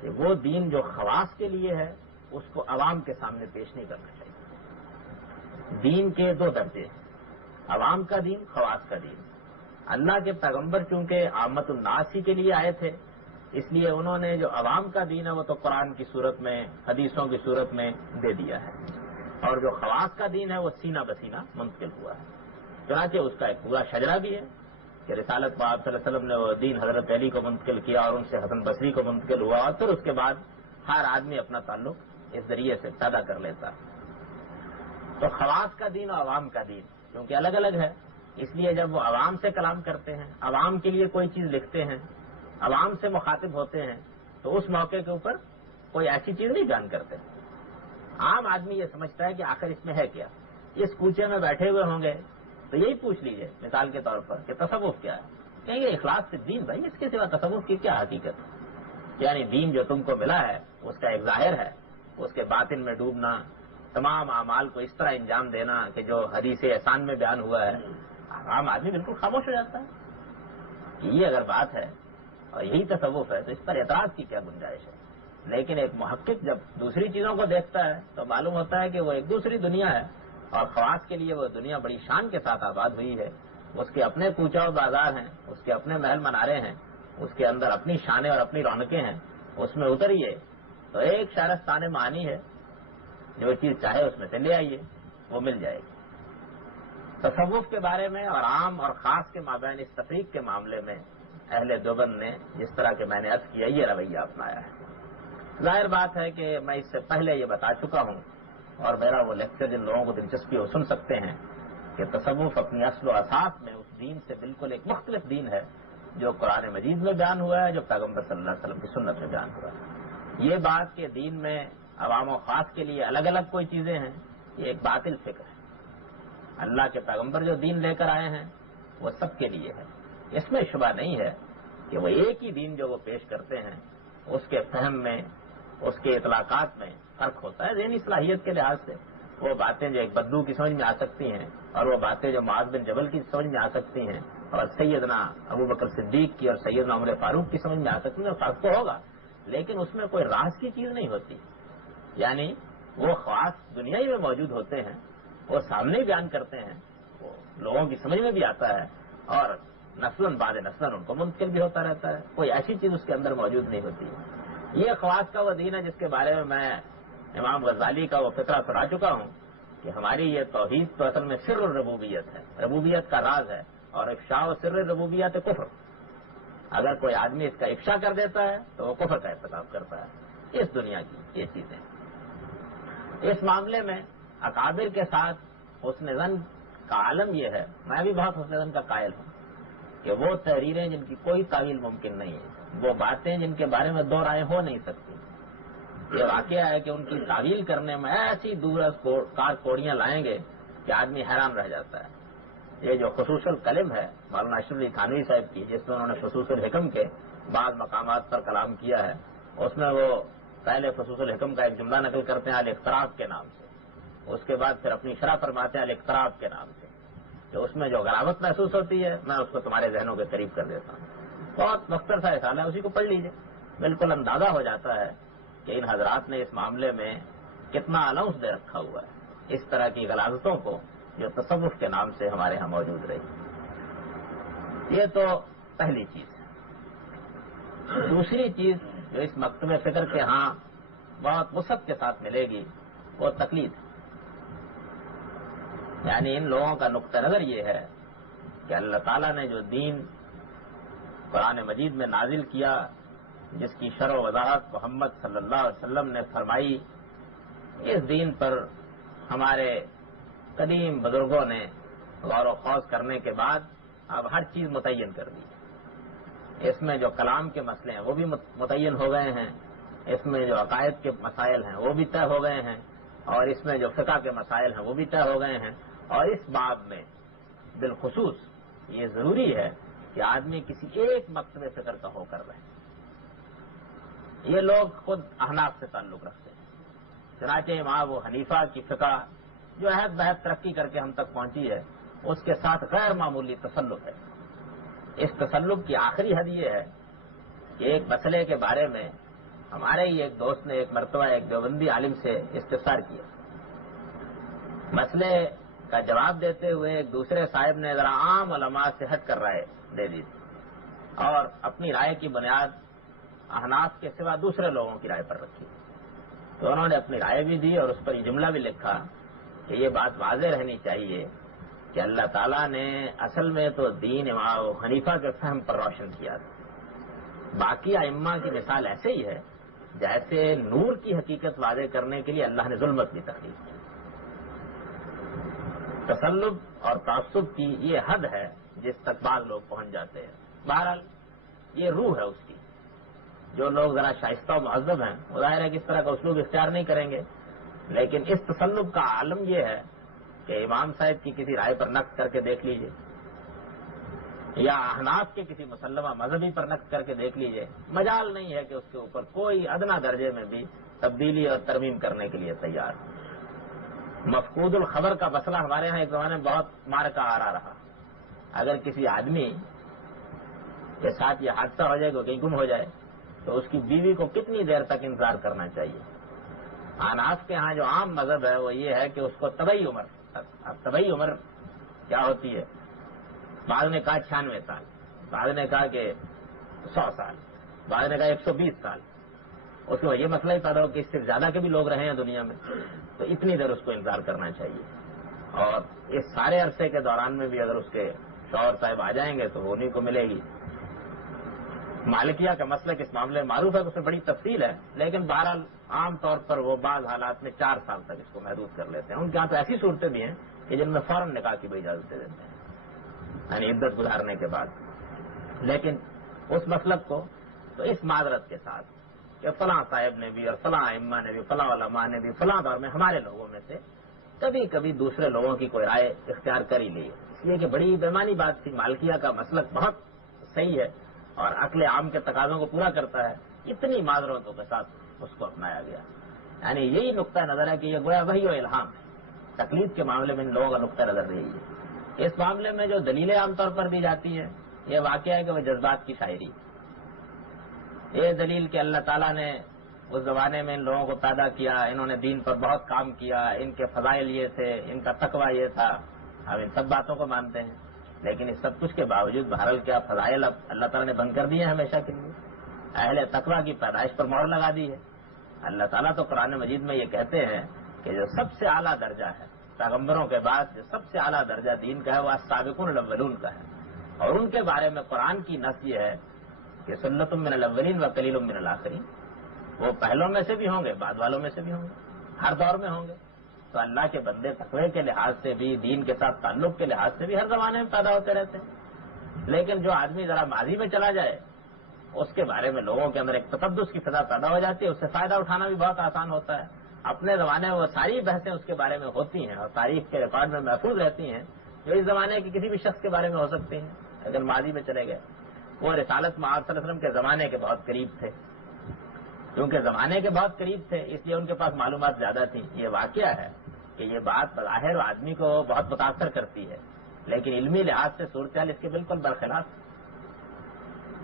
کہ وہ دین جو خواص کے لیے ہے اس کو عوام کے سامنے پیش نہیں کرنا چاہیے۔ دین کے دو درجے ہیں، عوام کا دین، خواص کا دین۔ اللہ کے پیغمبر چونکہ عامت الناس ہی کے لیے آئے تھے، اس لیے انہوں نے جو عوام کا دین ہے وہ تو قرآن کی صورت میں، حدیثوں کی صورت میں دے دیا ہے، اور جو خواص کا دین ہے وہ سینہ بسینہ منتقل ہوا ہے۔ چنانچہ اس کا ایک پورا شجرہ بھی ہے کہ رسالت پاک صلی اللہ علیہ وسلم نے وہ دین حضرت علی کو منتقل کیا، اور ان سے حسن بصری کو منتقل ہوا، اور پھر اس کے بعد ہر آدمی اپنا تعلق اس ذریعے سے پیدا کر لیتا ہے۔ تو خواص کا دین اور عوام کا دین کیونکہ الگ الگ ہے، اس لیے جب وہ عوام سے کلام کرتے ہیں، عوام کے لیے کوئی چیز لکھتے ہیں، عوام سے مخاطب ہوتے ہیں، تو اس موقع کے اوپر کوئی ایسی چیز نہیں بیان کرتے۔ عام آدمی یہ سمجھتا ہے کہ آخر اس میں ہے کیا، اس کوچے میں بیٹھے ہوئے ہوں گے تو یہی پوچھ لیجئے مثال کے طور پر کہ تصوف کیا ہے، کہیں گے اخلاص سے دین، بھائی اس کے سوا تصوف کی کیا حقیقت ہے؟ یعنی دین جو تم کو ملا ہے اس کا ایک ظاہر ہے، اس کے باطن میں ڈوبنا، تمام اعمال کو اس طرح انجام دینا کہ جو حدیث احسان میں بیان ہوا ہے۔ عام آدمی بالکل خاموش ہو جاتا ہے کہ یہ اگر بات ہے اور یہی تصوف ہے تو اس پر اعتراض کی کیا گنجائش ہے؟ لیکن ایک محقق جب دوسری چیزوں کو دیکھتا ہے تو معلوم ہوتا ہے کہ وہ ایک دوسری دنیا ہے، اور خواص کے لیے وہ دنیا بڑی شان کے ساتھ آباد ہوئی ہے، اس کے اپنے کوچہ و بازار ہیں، اس کے اپنے محل منارے ہیں، اس کے اندر اپنی شانیں اور اپنی رونقیں ہیں، اس میں اتریے تو ایک شہرستان معانی ہے، جو چیز چاہے اس میں سے لے آئیے، وہ مل جائے گی۔ تصوف کے بارے میں اور عام اور خاص کے مابین اس تفریق کے معاملے میں اہل دیوبند نے جس طرح کہ میں نے عرض کیا یہ رویہ اپنایا ہے۔ ظاہر بات ہے کہ میں اس سے پہلے یہ بتا چکا ہوں، اور میرا وہ لیکچر جن لوگوں کو دلچسپی ہو سن سکتے ہیں کہ تصوف اپنی اصل و اساس میں اس دین سے بالکل ایک مختلف دین ہے جو قرآن مجید میں بیان ہوا ہے، جو پیغمبر صلی اللہ علیہ وسلم کی سنت میں بیان ہوا ہے۔ یہ بات کہ دین میں عوام و خاص کے لیے الگ الگ کوئی چیزیں ہیں، یہ ایک باطل فکر ہے۔ اللہ کے پیغمبر جو دین لے کر آئے ہیں وہ سب کے لیے ہے، اس میں شبہ نہیں ہے کہ وہ ایک ہی دین جو وہ پیش کرتے ہیں اس کے فہم میں، اس کے اطلاقات میں فرق ہوتا ہے ذہنی صلاحیت کے لحاظ سے۔ وہ باتیں جو ایک بدو کی سمجھ میں آ سکتی ہیں اور وہ باتیں جو معاذ بن جبل کی سمجھ میں آ سکتی ہیں اور سیدنا ابو بکر صدیق کی اور سیدنا عمر فاروق کی سمجھ میں آ سکتی ہیں، فرق تو ہوگا لیکن اس میں کوئی راز کی چیز نہیں ہوتی۔ یعنی وہ خواص دنیا ہی میں موجود ہوتے ہیں، وہ سامنے بیان کرتے ہیں، وہ لوگوں کی سمجھ میں بھی آتا ہے، اور نسلاً بعد نسلاً ان کو منتقل بھی ہوتا رہتا ہے، کوئی ایسی چیز اس کے اندر موجود نہیں ہوتی ہے۔ یہ خواص کا وہ دین ہے جس کے بارے میں امام غزالی کا وہ فقرہ سنا چکا ہوں کہ ہماری یہ توحید تو اصل میں سر الربوبیت ہے، ربوبیت کا راز ہے، اور افشاء و سر ربوبیت کفر۔ اگر کوئی آدمی اس کا افشا کر دیتا ہے تو وہ کفر کا ارتکاب کرتا ہے۔ اس دنیا کی یہ چیزیں، اس معاملے میں اکابر کے ساتھ حسن ظن کا عالم یہ ہے، میں بھی بہت حسن ظن کا قائل ہوں کہ وہ تحریریں جن کی کوئی تعویل ممکن نہیں ہے، وہ باتیں جن کے بارے میں دو رائے ہو نہیں سکتی، یہ واقعہ ہے کہ ان کی تعویل کرنے میں ایسی دور از کار کوڑیاں لائیں گے کہ آدمی حیران رہ جاتا ہے۔ یہ جو خصوص الکلم ہے مولانا اشرف علی تھانوی صاحب کی، جس میں انہوں نے خصوص الحکم کے بعض مقامات پر کلام کیا ہے، اس میں وہ پہلے خصوص الحکم کا ایک جملہ نقل کرتے ہیں الاقتراب کے نام سے، اس کے بعد پھر اپنی شرح فرماتے ہیں الاقتراب کے نام سے، کہ اس میں جو غراوت محسوس ہوتی ہے میں اس کو تمہارے ذہنوں کے قریب کر دیتا ہوں۔ بہت مختصر سا رسالہ ہے، اسی کو پڑھ لیجئے، بالکل اندازہ ہو جاتا ہے کہ ان حضرات نے اس معاملے میں کتنا الاؤنس دے رکھا ہوا ہے اس طرح کی غلاظتوں کو جو تصوف کے نام سے ہمارے ہاں موجود رہی۔ یہ تو پہلی چیز ہے۔ دوسری چیز جو اس مکتب فکر کے ہاں بہت وسعت کے ساتھ ملے گی وہ تقلید ہے۔ یعنی ان لوگوں کا نقطہ نظر یہ ہے کہ اللہ تعالیٰ نے جو دین قرآن مجید میں نازل کیا، جس کی شرح و وضاحت محمد صلی اللہ علیہ وسلم نے فرمائی، اس دین پر ہمارے قدیم بزرگوں نے غور و خوض کرنے کے بعد اب ہر چیز متعین کر دی۔ اس میں جو کلام کے مسئلے ہیں وہ بھی متعین ہو گئے ہیں، اس میں جو عقائد کے مسائل ہیں وہ بھی طے ہو گئے ہیں، اور اس میں جو فقہ کے مسائل ہیں وہ بھی طے ہو گئے ہیں۔ اور اس باب میں بالخصوص یہ ضروری ہے کہ آدمی کسی ایک مکتب فکر کا ہو کر رہے۔ یہ لوگ خود احناف سے تعلق رکھتے ہیں، چنانچہ امام ابو حنیفہ کی فقہ جو عہد بہد ترقی کر کے ہم تک پہنچی ہے، اس کے ساتھ غیر معمولی تسلط ہے۔ اس تسلط کی آخری حد یہ ہے کہ ایک مسئلے کے بارے میں ہمارے ہی ایک دوست نے ایک مرتبہ ایک دیوبندی عالم سے استفسار کیا۔ مسئلے کا جواب دیتے ہوئے ایک دوسرے صاحب نے ذرا عام علماء سے ہٹ کر رائے دے دی اور اپنی رائے کی بنیاد احناف کے سوا دوسرے لوگوں کی رائے پر رکھی، تو انہوں نے اپنی رائے بھی دی اور اس پر یہ جملہ بھی لکھا کہ یہ بات واضح رہنی چاہیے کہ اللہ تعالیٰ نے اصل میں تو دین امام ابو حنیفہ کے فہم پر روشن کیا تھا۔ باقی ائمہ کی مثال ایسے ہی ہے جیسے نور کی حقیقت واضح کرنے کے لیے اللہ نے ظلمت کی تخلیق کی۔ تسلط اور تعصب کی یہ حد ہے جس تک بعض لوگ پہنچ جاتے ہیں۔ بہرحال یہ روح ہے اس کی۔ جو لوگ ذرا شائستہ و مہذب ہیں وہ ظاہر ہے کہ اس طرح کا اسلوب اختیار نہیں کریں گے، لیکن اس تسلط کا عالم یہ ہے کہ امام صاحب کی کسی رائے پر نقد کر کے دیکھ لیجئے، یا احناف کے کسی مسلمہ مذہبی پر نقد کر کے دیکھ لیجئے، مجال نہیں ہے کہ اس کے اوپر کوئی ادنا درجے میں بھی تبدیلی اور ترمیم کرنے کے لیے تیار ہو۔ مفقود الخبر کا مسئلہ ہمارے ہاں ایک زمانے میں بہت مارکا آ رہا۔ اگر کسی آدمی کے ساتھ یہ حادثہ ہو جائے کہ کہیں گم ہو جائے تو اس کی بیوی کو کتنی دیر تک انتظار کرنا چاہیے؟ احناف کے ہاں جو عام مذہب ہے وہ یہ ہے کہ اس کو طبعی عمر، اب طبعی عمر کیا ہوتی ہے؟ بعض نے کہا 96 سال، بعض نے کہا کہ 100 سال، بعض نے کہا 120 سال۔ اس کو یہ مسئلہ ہی پیدا ہو کہ اس سے زیادہ کے بھی لوگ رہے ہیں دنیا میں، تو اتنی دیر اس کو انتظار کرنا چاہیے۔ اور اس سارے عرصے کے دوران میں بھی اگر اس کے شوہر صاحب آ جائیں گے تو وہ انہیں کو ملے گی۔ مالکیہ کا مسئلہ اس معاملے میں معروف ہے کہ اس میں بڑی تفصیل ہے، لیکن بہرحال عام طور پر وہ بعض حالات میں 4 سال تک اس کو محدود کر لیتے ہیں۔ ان کے یہاں تو ایسی صورتیں بھی ہیں کہ جن میں فوراً نکاح کی بھی اجازت دے دیتے ہیں، یعنی عدت گزارنے کے بعد۔ لیکن اس مسلک کو تو اس معذرت کے ساتھ کہ فلاں صاحب نے بھی اور فلاں ائمہ نے بھی، فلاں علماء نے بھی فلاں دور میں ہمارے لوگوں میں سے کبھی کبھی دوسرے لوگوں کی کوئی رائے اختیار کر ہی لی، اس لیے کہ بڑی بےمانی بات تھی۔ مالکیہ کا مسلک بہت صحیح ہے اور عقل عام کے تقاضوں کو پورا کرتا ہے، اتنی معذرتوں کے ساتھ اس کو اپنایا گیا۔ یعنی یہی نقطہ نظر ہے کہ یہ گویا وحی و الہام ہے۔ تقلید کے معاملے میں ان لوگوں کا نقطہ نظر رہی ہے۔ اس معاملے میں جو دلیلیں عام طور پر دی جاتی ہیں یہ واقعہ ہے کہ وہ جذبات کی شاعری۔ یہ دلیل کہ اللہ تعالیٰ نے اس زمانے میں ان لوگوں کو پیدا کیا، انہوں نے دین پر بہت کام کیا، ان کے فضائل یہ تھے، ان کا تقویٰ یہ تھا، ہم ان سب باتوں کو مانتے ہیں، لیکن اس سب کچھ کے باوجود بہرحال کیا فضائل اب اللہ تعالیٰ نے بند کر دیے ہیں ہمیشہ کے لیے؟ اہل تقویٰ کی پیدائش پر مہر لگا دی ہے۔ اللہ تعالیٰ تو قرآن مجید میں یہ کہتے ہیں کہ جو سب سے اعلیٰ درجہ ہے پیغمبروں کے بعد، جو سب سے اعلیٰ درجہ دین کا ہے وہ السابقون الاولون کا ہے، اور ان کے بارے میں قرآن کی نص یہ ہے کہ سنت من الاولین و قلیل من الآخرین، وہ پہلوں میں سے بھی ہوں گے، بعد والوں میں سے بھی ہوں گے، ہر دور میں ہوں گے۔ تو اللہ کے بندے تقوی کے لحاظ سے بھی، دین کے ساتھ تعلق کے لحاظ سے بھی ہر زمانے میں پیدا ہوتے رہتے ہیں، لیکن جو آدمی ذرا ماضی میں چلا جائے اس کے بارے میں لوگوں کے اندر ایک تقدس کی فضا پیدا ہو جاتی ہے، اس سے فائدہ اٹھانا بھی بہت آسان ہوتا ہے۔ اپنے زمانے میں وہ ساری بحثیں اس کے بارے میں ہوتی ہیں اور تاریخ کے ریکارڈ میں محفوظ رہتی ہیں جو اس زمانے کے کسی بھی شخص کے بارے میں ہو سکتی ہیں اگر ماضی میں چلے گئے۔ وہ رسالت مآب صلی اللہ علیہ وسلم کے زمانے کے بہت قریب تھے، کیونکہ زمانے کے بہت قریب تھے اس لیے ان کے پاس معلومات زیادہ تھیں۔ یہ واقعہ ہے کہ یہ بات بظاہر آدمی کو بہت متاثر کرتی ہے، لیکن علمی لحاظ سے صورتحال اس کے بالکل برخلاف۔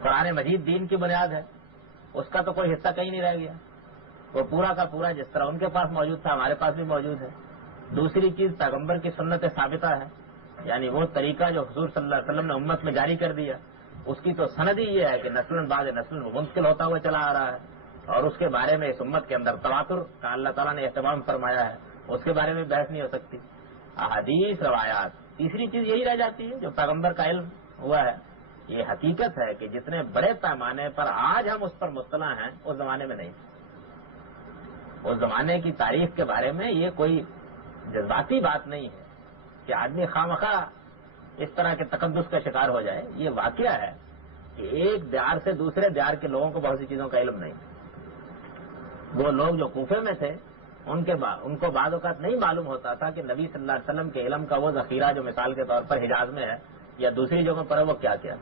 قرآن مجید دین کی بنیاد ہے، اس کا تو کوئی حصہ کہیں نہیں رہ گیا، وہ پورا کا پورا جس طرح ان کے پاس موجود تھا ہمارے پاس بھی موجود ہے۔ دوسری چیز پیغمبر کی سنت ثابتہ ہے، یعنی وہ طریقہ جو حضور صلی اللہ علیہ وسلم نے امت میں جاری کر دیا، اس کی تو سند ہی یہ ہے کہ نسل بعد نسل منتقل ہوتا ہوا چلا آ رہا ہے، اور اس کے بارے میں اس امت کے اندر تواتر کا اللہ تعالیٰ نے اہتمام فرمایا ہے، اس کے بارے میں بحث نہیں ہو سکتی۔ احادیث روایات، تیسری چیز یہی رہ جاتی ہے جو پیغمبر کا علم ہوا ہے. یہ حقیقت ہے کہ جتنے بڑے پیمانے پر آج ہم اس پر مطلع ہیں اس زمانے میں نہیں. اس زمانے کی تاریخ کے بارے میں یہ کوئی جذباتی بات نہیں ہے کہ آدمی خواہ اس طرح کے تقدس کا شکار ہو جائے. یہ واقعہ ہے کہ ایک دیار سے دوسرے دیار کے لوگوں کو بہت سی چیزوں کا علم نہیں. وہ لوگ جو کوفے میں تھے ان کو بعض اوقات نہیں معلوم ہوتا تھا کہ نبی صلی اللہ علیہ وسلم کے علم کا وہ ذخیرہ جو مثال کے طور پر حجاز میں ہے یا دوسری جگہوں پر ہے وہ کیا کیا.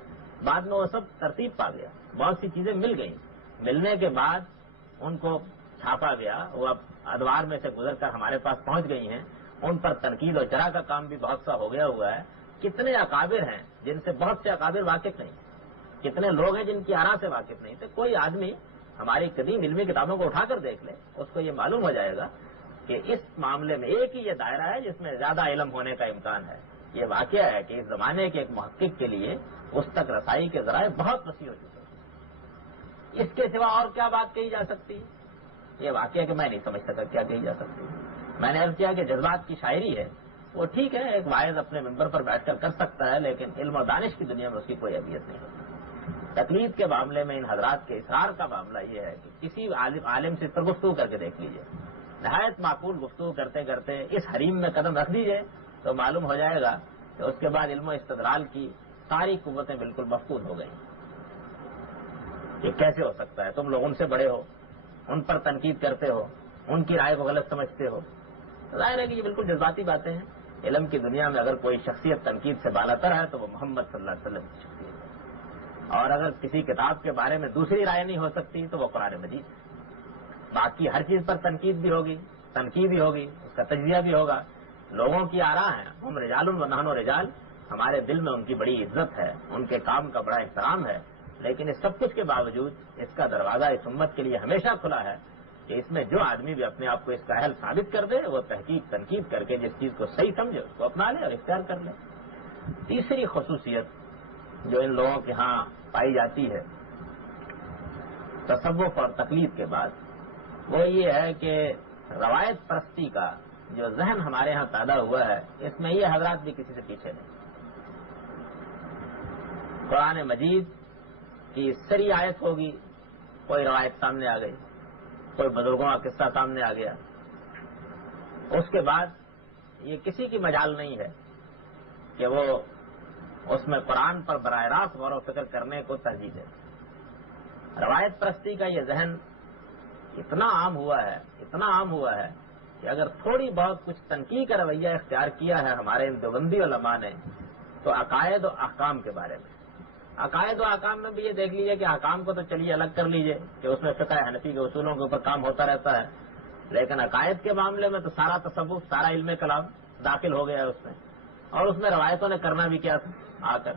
بعد میں وہ سب ترتیب پا گیا، بہت سی چیزیں مل گئیں. ملنے کے بعد ان کو چھاپا گیا، وہ اب ادوار میں سے گزر کر ہمارے پاس پہنچ گئی ہیں. ان پر تنقید و جرح کا کام بھی بہت سا ہو گیا ہوا ہے. کتنے اکابر ہیں جن سے بہت سے اکابر واقف نہیں، کتنے لوگ ہیں جن کی آرا سے واقف نہیں تھے. کوئی آدمی ہماری قدیم علمی کتابوں کو اٹھا کر دیکھ لے، اس کو یہ معلوم ہو جائے گا کہ اس معاملے میں ایک ہی یہ دائرہ ہے جس میں زیادہ علم ہونے کا امکان ہے. یہ واقعہ ہے کہ اس زمانے کے ایک محقق کے لیے اس تک رسائی کے ذرائع بہت وسیع ہو چکے ہیں. اس کے سوا اور کیا بات کہی جا سکتی؟ یہ واقعہ کہ میں نہیں سمجھ سکا کیا کہی جا سکتی. میں نے عرض کیا کہ جذبات کی شاعری ہے وہ ٹھیک ہے، ایک واعظ اپنے ممبر پر بیٹھ کر سکتا ہے، لیکن علم و دانش کی دنیا میں اس کی کوئی اہمیت نہیں ہوتی. تقلید کے معاملے میں ان حضرات کے اصرار کا معاملہ یہ ہے کہ کسی عالم سے پر گفتگو کر کے دیکھ لیجئے، نہایت معقول گفتگو کرتے کرتے اس حریم میں قدم رکھ دیجئے تو معلوم ہو جائے گا کہ اس کے بعد علم و استدلال کی ساری قوتیں بالکل مفقود ہو گئیں. یہ کیسے ہو سکتا ہے؟ تم لوگ ان سے بڑے ہو، ان پر تنقید کرتے ہو، ان کی رائے کو غلط سمجھتے ہو. ظاہر ہے کہ یہ بالکل جذباتی باتیں ہیں. علم کی دنیا میں اگر کوئی شخصیت تنقید سے بالاتر ہے تو وہ محمد صلی اللہ علیہ وسلم کی شخصیت ہے. اور اگر کسی کتاب کے بارے میں دوسری رائے نہیں ہو سکتی تو وہ قرآن مجید ہے. باقی ہر چیز پر تنقید بھی ہوگی، تنقید بھی ہوگی، اس کا تجزیہ بھی ہوگا. لوگوں کی آراء ہیں، ہم رجال و نحن رجال، ہمارے دل میں ان کی بڑی عزت ہے، ان کے کام کا بڑا احترام ہے. لیکن اس سب کچھ کے باوجود اس کا دروازہ اس امت کے لیے ہمیشہ کھلا ہے کہ اس میں جو آدمی بھی اپنے آپ کو اس کا اہل ثابت کر دے وہ تحقیق تنقید کر کے جس چیز کو صحیح سمجھے اس کو اپنا لے اور اختیار کر لے. تیسری خصوصیت جو ان لوگوں کے ہاں پائی جاتی ہے تصوف اور تقلید کے بعد، وہ یہ ہے کہ روایت پرستی کا جو ذہن ہمارے ہاں پیدا ہوا ہے اس میں یہ حضرات بھی کسی سے پیچھے نہیں. قرآن مجید کی سری آیت ہوگی، کوئی روایت سامنے آ گئی، کوئی بزرگوں کا قصہ سامنے آ گیا، اس کے بعد یہ کسی کی مجال نہیں ہے کہ وہ اس میں قرآن پر براہ راست غور و فکر کرنے کو ترجیح دے. روایت پرستی کا یہ ذہن اتنا عام ہوا ہے کہ اگر تھوڑی بہت کچھ تنقید کا رویہ اختیار کیا ہے ہمارے ان دیوبندی علماء نے تو عقائد و احکام کے بارے میں. عقائد و احکام میں بھی یہ دیکھ لیجئے کہ احکام کو تو چلیے الگ کر لیجئے کہ اس میں فقہ حنفی کے اصولوں کے اوپر کام ہوتا رہتا ہے، لیکن عقائد کے معاملے میں تو سارا تصوف، سارا علم کلام داخل ہو گیا ہے اس میں، اور اس میں روایتوں نے کرنا بھی کیا تھا آ کر.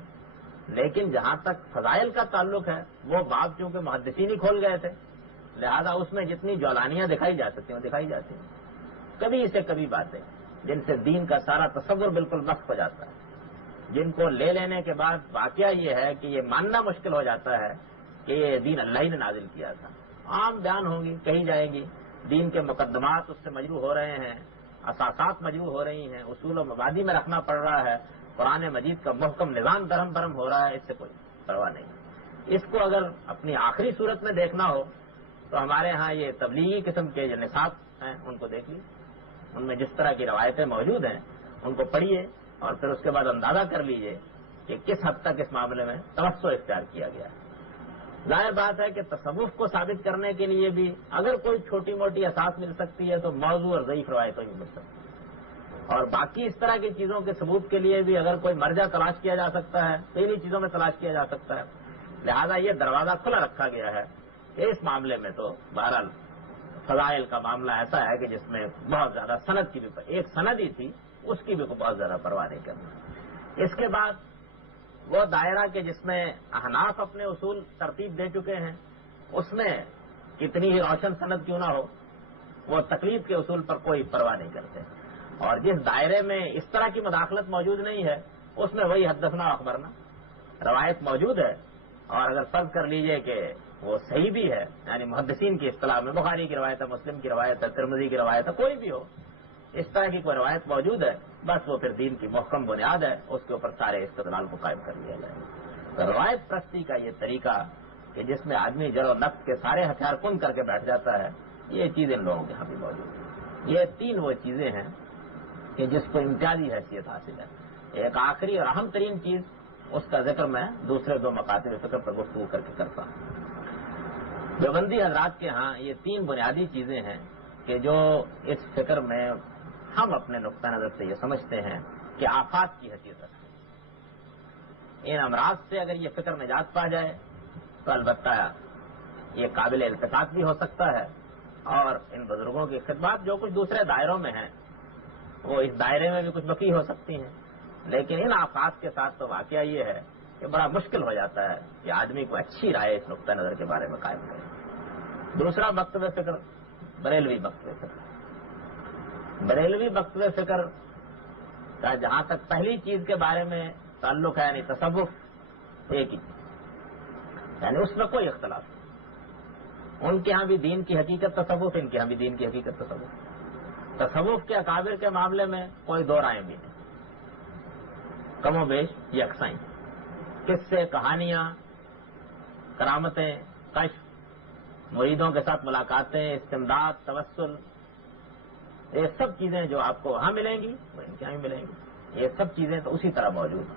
لیکن جہاں تک فضائل کا تعلق ہے وہ باب چونکہ محدثین ہی کھول گئے تھے، لہذا اس میں جتنی جولانیاں دکھائی جا سکتی ہیں وہ دکھائی جاتی ہیں. کبھی سے کبھی باتیں جن سے دین کا سارا تصور بالکل مسخ ہو جاتا ہے، جن کو لے لینے کے بعد واقعہ یہ ہے کہ یہ ماننا مشکل ہو جاتا ہے کہ یہ دین اللہ ہی نے نازل کیا تھا. عام بیان ہوں گی، کہی جائیں گی، دین کے مقدمات اس سے مجروح ہو رہے ہیں، اساسات مجروح ہو رہی ہیں، اصول و مبادی میں رکھنا پڑ رہا ہے، قرآن مجید کا محکم نظام درہم برہم ہو رہا ہے. اس سے کوئی پرواہ نہیں. اس کو اگر اپنی آخری صورت میں دیکھنا ہو تو ہمارے ہاں یہ تبلیغی قسم کے جو نصاب ہیں ان کو دیکھ لیجیے، ان میں جس طرح کی روایتیں موجود ہیں ان کو پڑھیے اور پھر اس کے بعد اندازہ کر لیجئے کہ کس حد تک اس معاملے میں توسع اختیار کیا گیا ہے. ظاہر بات ہے کہ تصوف کو ثابت کرنے کے لیے بھی اگر کوئی چھوٹی موٹی اساس مل سکتی ہے تو موضوع اور ضعیف روایتوں میں مل سکتی ہے، اور باقی اس طرح کی چیزوں کے ثبوت کے لیے بھی اگر کوئی مرجع تلاش کیا جا سکتا ہے تو انہی چیزوں میں تلاش کیا جا سکتا ہے. لہذا یہ دروازہ کھلا رکھا گیا ہے کہ اس معاملے میں تو بہرحال فضائل کا معاملہ ایسا ہے کہ جس میں بہت زیادہ سند کی بھی ایک سند ہی تھی اس کی بھی بہت زیادہ پرواہ نہیں کرنا. اس کے بعد وہ دائرہ کہ جس میں احناف اپنے اصول ترتیب دے چکے ہیں اس میں کتنی ہی روشن سند کیوں نہ ہو وہ تقلید کے اصول پر کوئی پرواہ نہیں کرتے، اور جس دائرے میں اس طرح کی مداخلت موجود نہیں ہے اس میں وہی حدثنا اخبرنا روایت موجود ہے. اور اگر فرض کر لیجئے کہ وہ صحیح بھی ہے، یعنی محدثین کی اصطلاح میں بخاری کی روایت ہے، مسلم کی روایت ہے، ترمذی کی روایت ہے، کوئی بھی ہو، اس طرح کی کوئی روایت موجود ہے بس وہ پھر دین کی محکم بنیاد ہے، اس کے اوپر سارے استدلال کو قائم کر لیا جائے. تو روایت پرستی کا یہ طریقہ کہ جس میں آدمی جڑ و نقد کے سارے ہتھیار کن کر کے بیٹھ جاتا ہے، یہ چیز ان لوگوں کے یہاں بھی موجود ہے. یہ تین وہ چیزیں ہیں کہ جس کو امتیازی حیثیت حاصل ہے. ایک آخری اور اہم ترین چیز، اس کا ذکر میں دوسرے دو مکاتب فکر پر گفتگو کر کے کرتا ہوں. دیوبندی حضرات کے ہاں یہ تین بنیادی چیزیں ہیں کہ جو اس فکر میں ہم اپنے نقطہ نظر سے یہ سمجھتے ہیں کہ آفات کی حیثیت رکھتے ہیں. ان امراض سے اگر یہ فکر نجات پا جائے تو البتہ یہ قابل التفات بھی ہو سکتا ہے، اور ان بزرگوں کی خدمات جو کچھ دوسرے دائروں میں ہیں وہ اس دائرے میں بھی کچھ بقی ہو سکتی ہیں. لیکن ان آفات کے ساتھ تو واقعہ یہ ہے کہ بڑا مشکل ہو جاتا ہے کہ آدمی کو اچھی رائے اس نقطہ نظر کے بارے میں قائم کرے. دوسرا مکتب فکر بریلوی مکتب فکر. بریلوی مکتب فکر کا جہاں تک پہلی چیز کے بارے میں تعلق ہے یعنی تصوف، ایک ہی چیز، یعنی اس میں کوئی اختلاف نہیں. ان کے ہاں بھی دین کی حقیقت تصوف، ان کے ہاں بھی دین کی حقیقت تصوف. تصوف کے اکابر کے معاملے میں کوئی دو رائے بھی نہیں، کم و بیش یکساں ہی. قصے، کہانیاں، کرامتیں، کشف، مریدوں کے ساتھ ملاقاتیں، استمداد، توسل، یہ سب چیزیں جو آپ کو وہاں ملیں گی وہ ان کے یہاں بھی ملیں گی. یہ سب چیزیں تو اسی طرح موجود ہیں.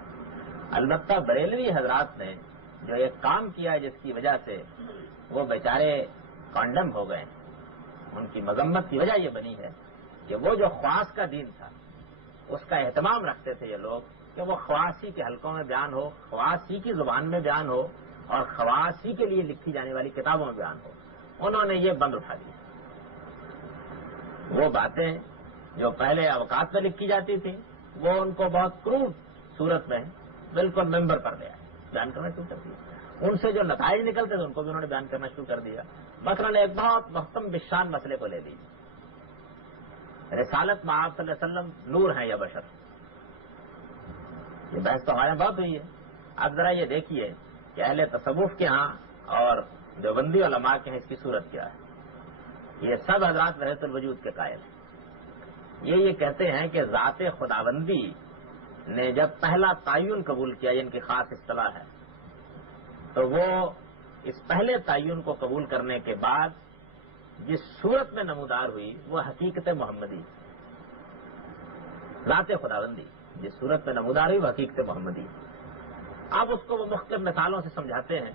البتہ بریلوی حضرات نے جو ایک کام کیا ہے جس کی وجہ سے وہ بیچارے کانڈم ہو گئے، ان کی مذمت کی وجہ یہ بنی ہے کہ وہ جو خواص کا دین تھا اس کا اہتمام رکھتے تھے یہ لوگ کہ وہ خواصی کے حلقوں میں بیان ہو، خواصی کی زبان میں بیان ہو اور خواصی کے لیے لکھی جانے والی کتابوں میں بیان ہو. انہوں نے یہ بند اٹھا دی. وہ باتیں جو پہلے اوقات میں لکھی جاتی تھیں وہ ان کو بہت کروڈ صورت میں بالکل ممبر پر لے آئے، بیان کرنا شروع کر دیا. ان سے جو نتائج نکلتے تھے ان کو بھی انہوں نے بیان کرنا شروع کر دیا. مثلاً ایک بہت محتم بشان مسئلے کو لے لیجیے، رسالت میں آپ صلی اللہ علیہ وسلم نور ہیں یا بشر. یہ بحث تو ہمارے بہت ہوئی ہے. اب ذرا یہ دیکھیے کہ اہل تصوف کے ہاں اور دیوبندی علماء کے ہاں اس کی صورت کیا ہے. یہ سب حضرات وحدت الوجود کے قائل ہیں. یہ کہتے ہیں کہ ذات خداوندی نے جب پہلا تعین قبول کیا، ان کی خاص اصطلاح ہے، تو وہ اس پہلے تعین کو قبول کرنے کے بعد جس صورت میں نمودار ہوئی وہ حقیقت محمدی. ذات خداوندی جس صورت میں نمودار ہوئی وہ حقیقت محمدی. اب اس کو وہ مختلف مثالوں سے سمجھاتے ہیں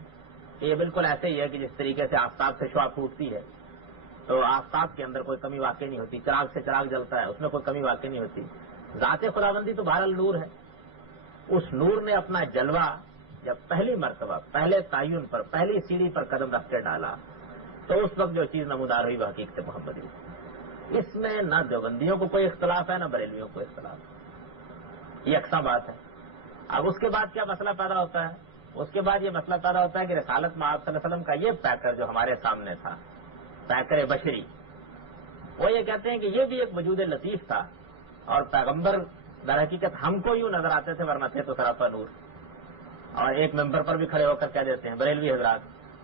کہ یہ بالکل ایسے ہی ہے کہ جس طریقے سے آفتاب سے شعاع پھوٹتی ہے تو آفتاب کے اندر کوئی کمی واقع نہیں ہوتی، چراغ سے چراغ جلتا ہے اس میں کوئی کمی واقع نہیں ہوتی. ذات خداوندی تو بہرحال نور ہے. اس نور نے اپنا جلوہ جب پہلی مرتبہ پہلے تعین پر پہلی سیڑھی پر قدم رکھ کے ڈالا تو اس وقت جو چیز نمودار ہوئی وہ حقیقت محمدی. اس میں نہ دیوبندیوں کو کوئی اختلاف ہے نہ بریلویوں کو اختلاف ہے، یہ یکساں بات ہے. اب اس کے بعد کیا مسئلہ پیدا ہوتا ہے؟ اس کے بعد یہ مسئلہ پیدا ہوتا ہے کہ رسالت میں آپ صلی اللہ علیہ وسلم کا یہ پیکر جو ہمارے سامنے تھا، پیکر بشری، وہ یہ کہتے ہیں کہ یہ بھی ایک وجود لطیف تھا اور پیغمبر در حقیقت ہم کو یوں نظر آتے تھے ورنہ تھے تو سراپا نور. اور ایک ممبر پر بھی کھڑے ہو کر کہہ دیتے ہیں بریلوی حضرات.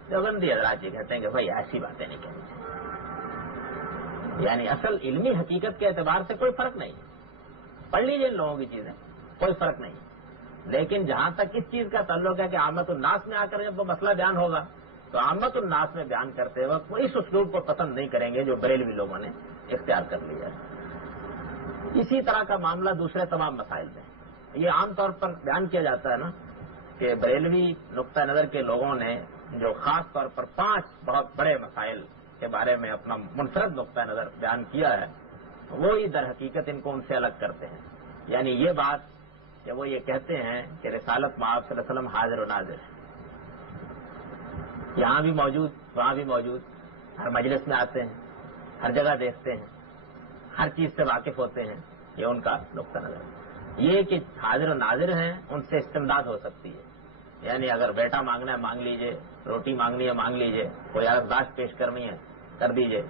دیوبندی حضرات یہ کہتے ہیں کہ بھائی ایسی باتیں نہیں کہنی چاہیے. یعنی اصل علمی حقیقت کے اعتبار سے کوئی فرق نہیں ہے، پڑھ لیجیے ان لوگوں کی چیزیں، کوئی فرق نہیں. لیکن جہاں تک اس چیز کا تعلق ہے کہ عامت الناس میں آ کر جب وہ مسئلہ بیان ہوگا تو عامت الناس میں بیان کرتے وقت وہ اس اسلوب کو پسند نہیں کریں گے جو بریلوی لوگوں نے اختیار کر لیا ہے. اسی طرح کا معاملہ دوسرے تمام مسائل میں. یہ عام طور پر بیان کیا جاتا ہے نا کہ بریلوی نقطہ نظر کے لوگوں نے جو خاص طور پر 5 بہت بڑے مسائل کے بارے میں اپنا منفرد نقطہ نظر بیان کیا ہے، وہی در حقیقت ان کو ان سے الگ کرتے ہیں. یعنی یہ بات کہ وہ یہ کہتے ہیں کہ رسالت میں آپ صلی اللہ علیہ وسلم حاضر و ناظر ہے، یہاں بھی موجود وہاں بھی موجود، ہر مجلس میں آتے ہیں، ہر جگہ دیکھتے ہیں، ہر چیز سے واقف ہوتے ہیں. یہ ان کا نقطہ نظر ہے. یہ کہ حاضر و ناظر ہیں، ان سے استمداد ہو سکتی ہے. یعنی اگر بیٹا مانگنا ہے مانگ لیجئے، روٹی مانگنی ہے مانگ لیجئے، کوئی عرضداشت پیش کرنی ہے کر دیجئے.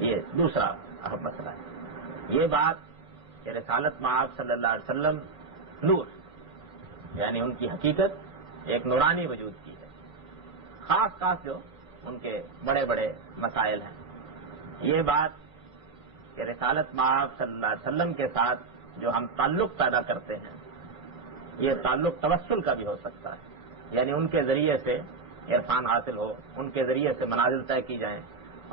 یہ دوسرا اہم مسئلہ ہے. یہ بات کہ رسالت میں آپ صلی اللہ علیہ وسلم نور، یعنی ان کی حقیقت ایک نورانی وجود کی ہے، خاص جو ان کے بڑے بڑے مسائل ہیں. یہ بات کہ رسالت مآب صلی اللہ علیہ وسلم کے ساتھ جو ہم تعلق پیدا کرتے ہیں یہ تعلق توسل کا بھی ہو سکتا ہے، یعنی ان کے ذریعے سے عرفان حاصل ہو، ان کے ذریعے سے منازل طے کی جائیں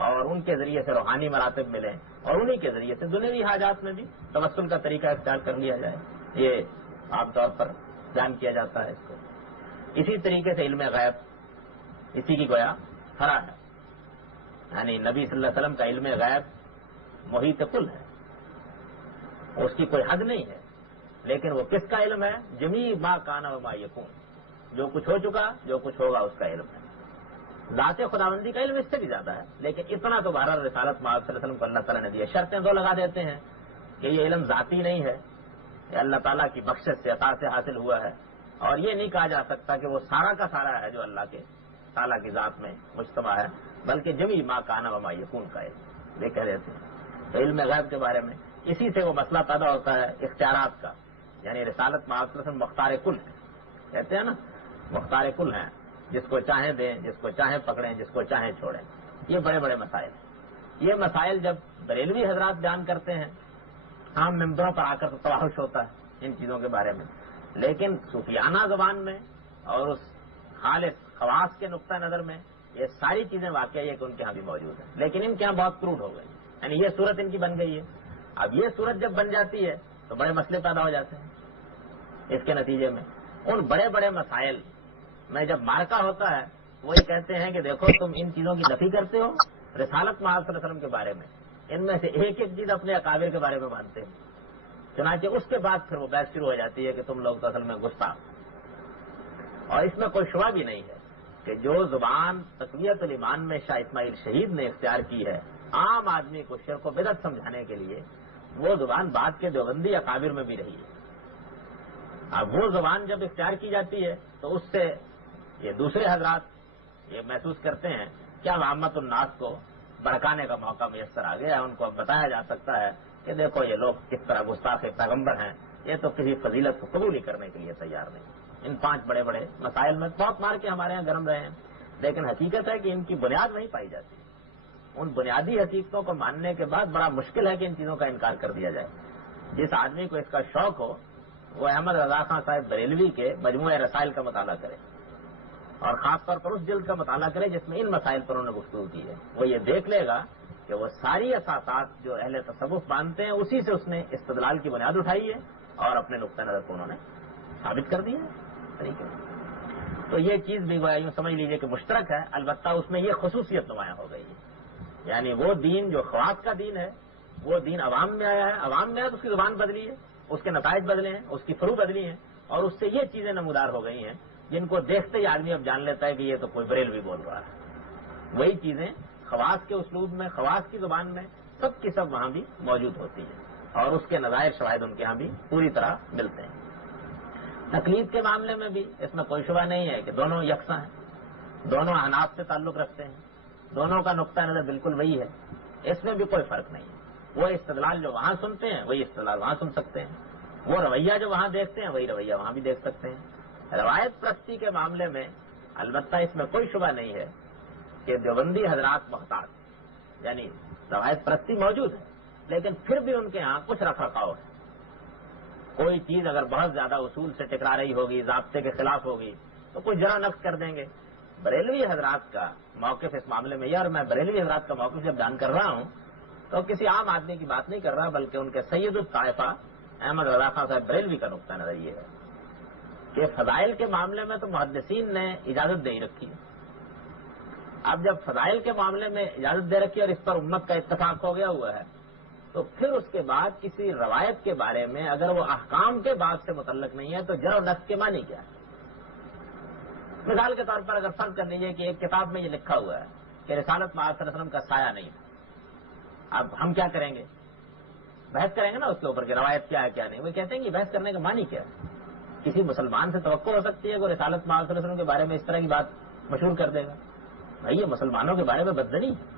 اور ان کے ذریعے سے روحانی مراتب ملیں اور انہی کے ذریعے سے دنیوی حاجات میں بھی توسل کا طریقہ اختیار کر لیا جائے، یہ عام طور پر بیان کیا جاتا ہے اس کو۔ اسی طریقے سے علم غیب اسی کی گویا فرع ہے، یعنی نبی صلی اللہ علیہ وسلم کا علم غیب محیط کل ہے، اس کی کوئی حد نہیں ہے، لیکن وہ کس کا علم ہے؟ جمیع ما کان و ما یکون، جو کچھ ہو چکا جو کچھ ہوگا اس کا علم ہے۔ ذات خداوندی کا علم اس سے بھی زیادہ ہے، لیکن اتنا تو بہرحال رسالت مآب صلی اللہ علیہ وسلم کو اللہ تعالیٰ نے دیا۔ شرطیں دو لگا دیتے ہیں کہ یہ علم ذاتی نہیں ہے، یہ اللہ تعالیٰ کی بخشش سے عطا سے حاصل ہوا ہے، اور یہ نہیں کہا جا سکتا کہ وہ سارا کا سارا ہے جو اللہ کے تعالیٰ کی ذات میں مجتمع ہے، بلکہ جمیع ما کان و ما یکون کا علم یہ کہہ دیتے ہیں۔ تو علم غیب کے بارے میں اسی سے وہ مسئلہ پیدا ہوتا ہے اختیارات کا، یعنی رسالت مآب صلی اللہ علیہ وسلم مختار کل ہے، کہتے ہیں نا مختار کل ہیں، جس کو چاہیں دیں، جس کو چاہیں پکڑیں، جس کو چاہیں چھوڑیں۔ یہ بڑے بڑے مسائل ہیں، یہ مسائل جب بریلوی حضرات بیان کرتے ہیں عام ممبروں پر آ کر تو تواحش ہوتا ہے ان چیزوں کے بارے میں، لیکن صوفیانہ زبان میں اور اس خالص خواص کے نقطہ نظر میں یہ ساری چیزیں واقعی ہے کہ ان کے ہاں بھی موجود ہیں، لیکن ان کے ہاں بہت کروڈ ہو گئی، یعنی یہ صورت ان کی بن گئی ہے۔ اب یہ صورت جب بن جاتی ہے تو بڑے مسئلے پیدا ہو جاتے ہیں۔ اس کے نتیجے میں ان بڑے بڑے مسائل میں جب مارکا ہوتا ہے وہ یہ کہتے ہیں کہ دیکھو تم ان چیزوں کی نفی کرتے ہو رسالت مآب صلی اللہ علیہ وسلم کے بارے میں، ان میں سے ایک ایک چیز اپنے اکابر کے بارے میں مانتے ہیں، چنانچہ اس کے بعد پھر وہ بحث شروع ہو جاتی ہے کہ تم لوگ تو اصل میں گستاخ۔ اور اس میں کوئی شبہ بھی نہیں ہے کہ جو زبان تقویت الایمان میں شاہ اسماعیل شہید نے اختیار کی ہے عام آدمی کو شرک و بدعت سمجھانے کے لیے، وہ زبان بعد کے دیوبندی اکابر میں بھی رہی ہے۔ اب وہ زبان جب اختیار کی جاتی ہے تو اس سے یہ دوسرے حضرات یہ محسوس کرتے ہیں کیا عامت الناس کو بھڑکانے کا موقع میسر آ گیا ہے، ان کو اب بتایا جا سکتا ہے کہ دیکھو یہ لوگ کس طرح گستاخ پیغمبر ہیں، یہ تو کسی فضیلت کو قبول ہی کرنے کے لیے تیار نہیں۔ ان 5 بڑے بڑے مسائل میں بہت مار کے ہمارے یہاں گرم رہے ہیں، لیکن حقیقت ہے کہ ان کی بنیاد نہیں پائی جاتی۔ ان بنیادی حقیقتوں کو ماننے کے بعد بڑا مشکل ہے کہ ان چیزوں کا انکار کر دیا جائے۔ جس آدمی کو اس کا شوق ہو وہ احمد رضا خان صاحب بریلوی کے مجموعہ رسائل کا مطالعہ کرے، اور خاص طور پر اس جلد کا مطالعہ کرے جس میں ان مسائل پر انہوں نے گفتگو کی ہے۔ وہ یہ دیکھ لے گا کہ وہ ساری اساسات جو اہل تصوف مانتے ہیں اسی سے اس نے استدلال کی بنیاد اٹھائی ہے اور اپنے نقطہ نظر کو انہوں نے ثابت کر دیا ہے طریقے سے۔ تو یہ چیز بھی یوں سمجھ لیجئے کہ مشترک ہے، البتہ اس میں یہ خصوصیت نمایاں ہو گئی ہے، یعنی وہ دین جو خواص کا دین ہے وہ دین عوام میں آیا ہے، عوام میں آیا تو اس کی زبان بدلی ہے، اس کے نتائج بدلے ہیں، اس کی فروع بدلی ہیں، اور اس سے یہ چیزیں نمودار ہو گئی ہیں جن کو دیکھتے ہی آدمی اب جان لیتا ہے کہ یہ تو کوئی بریلوی بول رہا ہے۔ وہی چیزیں خواص کے اسلوب میں، خواص کی زبان میں سب کی سب وہاں بھی موجود ہوتی ہیں، اور اس کے نظائر شواہد ان کے ہاں بھی پوری طرح ملتے ہیں۔ تقلید کے معاملے میں بھی اس میں کوئی شبہ نہیں ہے کہ دونوں یکساں ہیں، دونوں احناف سے تعلق رکھتے ہیں، دونوں کا نقطہ نظر بالکل وہی ہے، اس میں بھی کوئی فرق نہیں ہے۔ وہ استدلال جو وہاں سنتے ہیں وہی استدلال وہاں سن سکتے ہیں، وہ رویہ جو وہاں دیکھتے ہیں وہی رویہ وہاں بھی دیکھ سکتے ہیں۔ روایت پرستی کے معاملے میں البتہ اس میں کوئی شبہ نہیں ہے کہ دیوبندی حضرات محتاط، یعنی روایت پرستی موجود ہے لیکن پھر بھی ان کے ہاں کچھ رکھ رکھاؤ ہے۔ کوئی چیز اگر بہت زیادہ اصول سے ٹکرا رہی ہوگی، ضابطے کے خلاف ہوگی تو کوئی جرا نقص کر دیں گے۔ بریلوی حضرات کا موقف اس معاملے میں یہ، اور میں بریلوی حضرات کا موقف جب بیان کر رہا ہوں تو کسی عام آدمی کی بات نہیں کر رہا، بلکہ ان کے سید الطائفہ احمد رضا خان صاحب بریلوی کا نقطہ نظر یہ ہے کہ فضائل کے معاملے میں تو محدثین نے اجازت دے ہی رکھی ہے۔ اب جب فضائل کے معاملے میں اجازت دے رکھی اور اس پر امت کا اتفاق ہو گیا ہوا ہے تو پھر اس کے بعد کسی روایت کے بارے میں اگر وہ احکام کے باب سے متعلق نہیں ہے تو جر و نقص کے معنی کیا ہے؟ مثال کے طور پر اگر فرض کر لیجیے کہ ایک کتاب میں یہ لکھا ہوا ہے کہ رسالت مآب صلی اللہ علیہ وسلم کا سایہ نہیں تھا، اب ہم کیا کریں گے؟ بحث کریں گے نا اس کے اوپر کہ روایت کیا ہے کیا نہیں۔ وہ کہتے ہیں کہ بحث کرنے کا معنی کیا ہے؟ کسی مسلمان سے توقع ہو سکتی ہے کہ رسالت مآب صلی اللہ علیہ وسلم کے بارے میں اس طرح کی بات مشہور کر دے گا؟ بھائی یہ مسلمانوں کے بارے میں بدزنی ہے۔